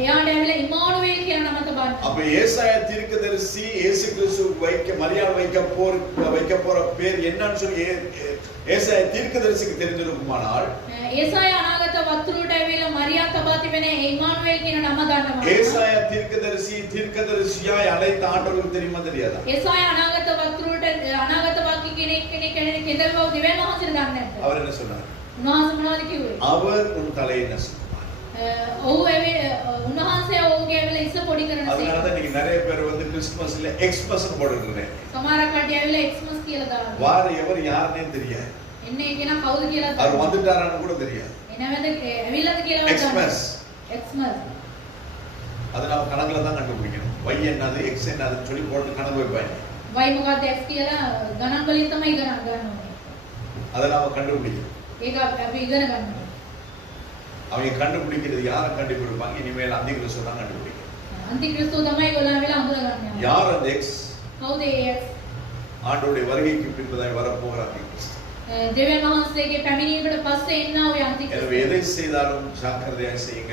එයාට ඇවිල්ලා ඉමානුවේල් කියන නම තබන්න. அப்ப ஏசாயா தீர்க்கதரிசி இயேசு கிறிஸ்து மரியாள் வைக்க போற பேர் என்னன்னு சொல்லி ஏசாயா தீர்க்கதரிசிக்கு தெரிஞ்சிருக்குமானால் ඒසාය අනාගත වක්තෘට ඇවිල්ලා මරියා තබා තිබෙන ඉමානුවේල් කියන නම දන්නවා. ஏசாயா தீர்க்கதரிசியாய் அழைத்த ஆண்டவருக்கு தெரியுமா தெரியாதா? ඒසාය අනාගත වක්තෘට අනාගත වාක්‍ය කෙනෙක් කෙදල්වව දෙවියන් වහන්සේට දන්නේ නැද්ද? அவர் என்ன சொன்னார்? උන්වහන්සේ මොනවද කිව්වේ? அவர் உன் தலையை நசுக்குவார். ඔව් උන්වහන්සේ ඔහුගේ ඇවිල්ලා ඉස්ස පොඩි කරන அதனால தான் நீங்க நிறைய பேர் வந்து கிறிஸ்துமஸ்ல எக்ஸ்பிரஷன் போட்டுட்டு இருக்கீங்க. සමහර කට්ටිය ඇවිල්ලා එක්ස්මස් කියලා දානවා. வார எவர் யாருன்னே தெரியாது. එන්නේ කෙනා කවුද කියලා அவர் දන්නවා. வந்துட்டாரான்னு கூட தெரியாது. එනවද ඇවිල්ලාද කියලා எக்ஸ்பிரஸ் එක්ස්මස්. அது நம்ம கணக்குல தான் கண்டுபிடிக்கணும். y என்னது x என்னதுன்னு சொல்லி போட்டு கணக்கு வைப்பாங்க. y මොකක්ද x කියලා ගණන් වලින් තමයි ගණන් ගන්න ඕනේ. அதை நாம கண்டுபிடிக்கணும். ඒක අපි ඉගෙන ගන්න ඕනේ. அவங்க கண்டுபிடிக்கிறது யாரை கண்டுபிடிப்பாங்க? இனிமேல் அந்தி கிறிஸ்து தான் கண்டுபிடிக்கும். අන්තික්‍රිස්තුව තමයි ඒගොල්ලෝ ඇවිල්ලා අඳුරගන්නේ. யார் அந்த x? කවුද ඒ x? ஆண்டவருடைய வருகைக்கு பின்பதாய் வரப்போகிற அந்தி கிறிஸ்து. දෙවියන් වහන්සේගේ පැමිණීමකට පස්සේ එන්නා වූ எனவே අන්තික්‍රිස්තුව. எதை செய்தாலும் ஜாக்கிரதையாக செய்யுங்க.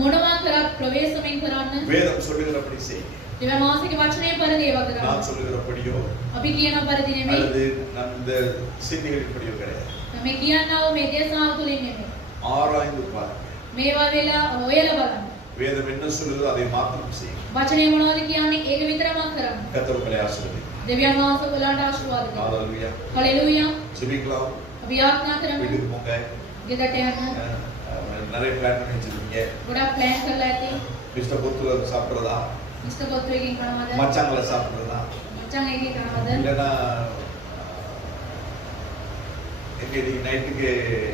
මොනවා කරත් ප්‍රවේශමෙන් කරන්න. வேதம் சொல்லுகிறபடி செய்யுங்க. දෙවියන් වහන්සේගේ වචනේ පරිදි ඒවා කරන්න. நான் சொல்லுகிறபடியோ අපි කියන පරිදි නෙමෙයි. அல்லது இந்த சிந்திகளின்படியோ கிடையாது. මේ කියන්නා වූ මේ දේශනාව තුලින් නෙමෙයි. ஆராய்ந்து பாருங்க. මේවා වෙලා ඔයලා බලන්න. வேதம் என்ன சொல்லுதோ அதை மாத்திரம் செய்யுங்க. වචනේ මොනවද කියන්නේ ඒක විතරමක් කරන්න. கர்த்தர் உங்களை ஆசீர்வதிப்பார். දෙවියන් වහන්සේ ඔයාලට ආශිර්වාද කරනවා. ஹalleluya. හalleluya. ஜெபிக்கலாம். අපි යාඥා කරමු. வீட்டுக்கு போங்க. ගෙදරට යන්න. நிறைய பிளான் பண்ணி வச்சிருக்கீங்க. ගොඩක් ප්ලෑන් කරලා ඇති. மிஸ்டர் புத்துல சாப்பிடுறதா? මිස්ටර් පොත්තුවකින් කරනවද? மச்சாங்களை சாப்பிடுறதா? මචං එකේ කරනවද? இல்லைன்னா எங்க நீங்க நைட்டுக்கு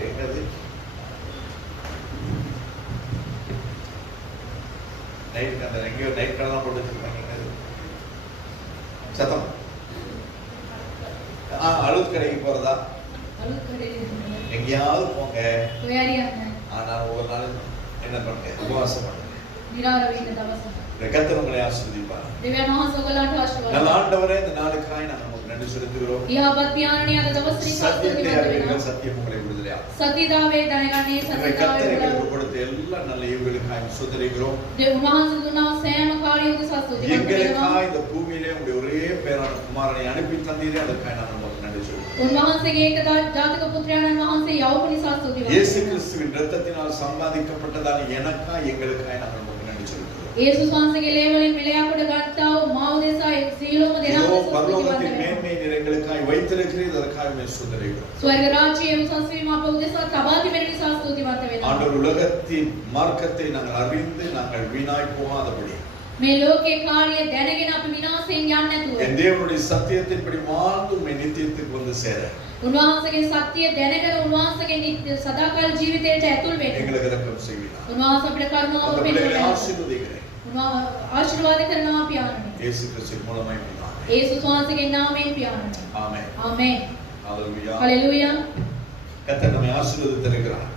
எங்கது நைட்டுக்கு அந்த எங்கேயோ நைட் கடலாம் போட்டு வச்சிருக்காங்க. எங்கது சத்தம் அழுத் கடைக்கு போறதா? எங்கேயாவது போங்க. ஆனா ஒரு நாள் என்ன பண்ணுங்க, உபவாசம் பண்ணுங்க. கர்த்தர் உங்களை ஆசீர்வதிப்பார். நல்ல ஆண்டவரே, இந்த நாளுக்காய் நாங்கள் உங்களுக்கு நன்றி செலுத்துகிறோம். சத்தியத்தை அறிவீர்கள், சத்தியம் உங்களை விடுதலையாக்கும். கர்த்தர் எங்களுக்கு கொடுத்த எல்லா நல்ல ஈவுகளுக்காய் சுதரிக்கிறோம். எங்களுக்காய் இந்த பூமியிலே உங்களுடைய ஒரே பேரான குமாரனை அனுப்பி தந்தீரே, அதற்காக நாங்கள் உங்களுக்கு நன்றி சொல்கிறோம். இயேசு கிறிஸ்துவின் இரத்தத்தினால் சம்பாதிக்கப்பட்டதான எனக்காய் எங்களுக்காய் நாங்கள் உங்களுக்கு நன்றி சொல்கிறோம். යේසුස් වහන්සේගේ ලේ වලින් මෙලයාකොට ගත්තා වූ මා උදෙසා සියලුම දෙනාම பரலோகத்தின் மேன்மை நிறைங்களுக்காய் வைத்திருக்கிறீர், அதற்காக உம்மை ஸ்தோத்திரிக்கிறோம். ස්වර්ග රාජ්‍යයේ උසස් වීම අප උදෙසා තබා තිබෙන නිසා ස්තුතිවන්ත වෙනවා. ஆண்டவர் உலகத்தின் மார்க்கத்தை நாங்கள் அறிந்து நாங்கள் வீணாய் போகாதபடி මේ ලෝකේ කාර්ය දැනගෙන අපි විනාශයෙන් යන්නේ නැතුව என் தேவனுடைய சத்தியத்தின்படி வாழ்ந்து உம்மை நித்தியத்துக்கு வந்து சேர උන්වහන්සේගේ සත්‍ය දැනගෙන උන්වහන්සේගේ නිත්‍ය සදාකාල ජීවිතයට ඇතුල් වෙන්න எங்களுக்கு இரக்கம் செய்வீராக. උන්වහන්සේ අපිට කරුණාව பிள்ளைகளை පෙන්වන්න ஆசீர்வதிக்கிறேன். ආශිර්වාද කරනවා පියාණනි. இயேசு கிறிஸ்துவின் மூலமாய் பிதாவே. යේසුස් වහන්සේගේ නාමයෙන් පියාණනි. ஆமென். ආමේன். ஹalleluya. ஹalleluya. கர்த்தர் நம்மை ஆசீர்வதித்திருக்கிறார்.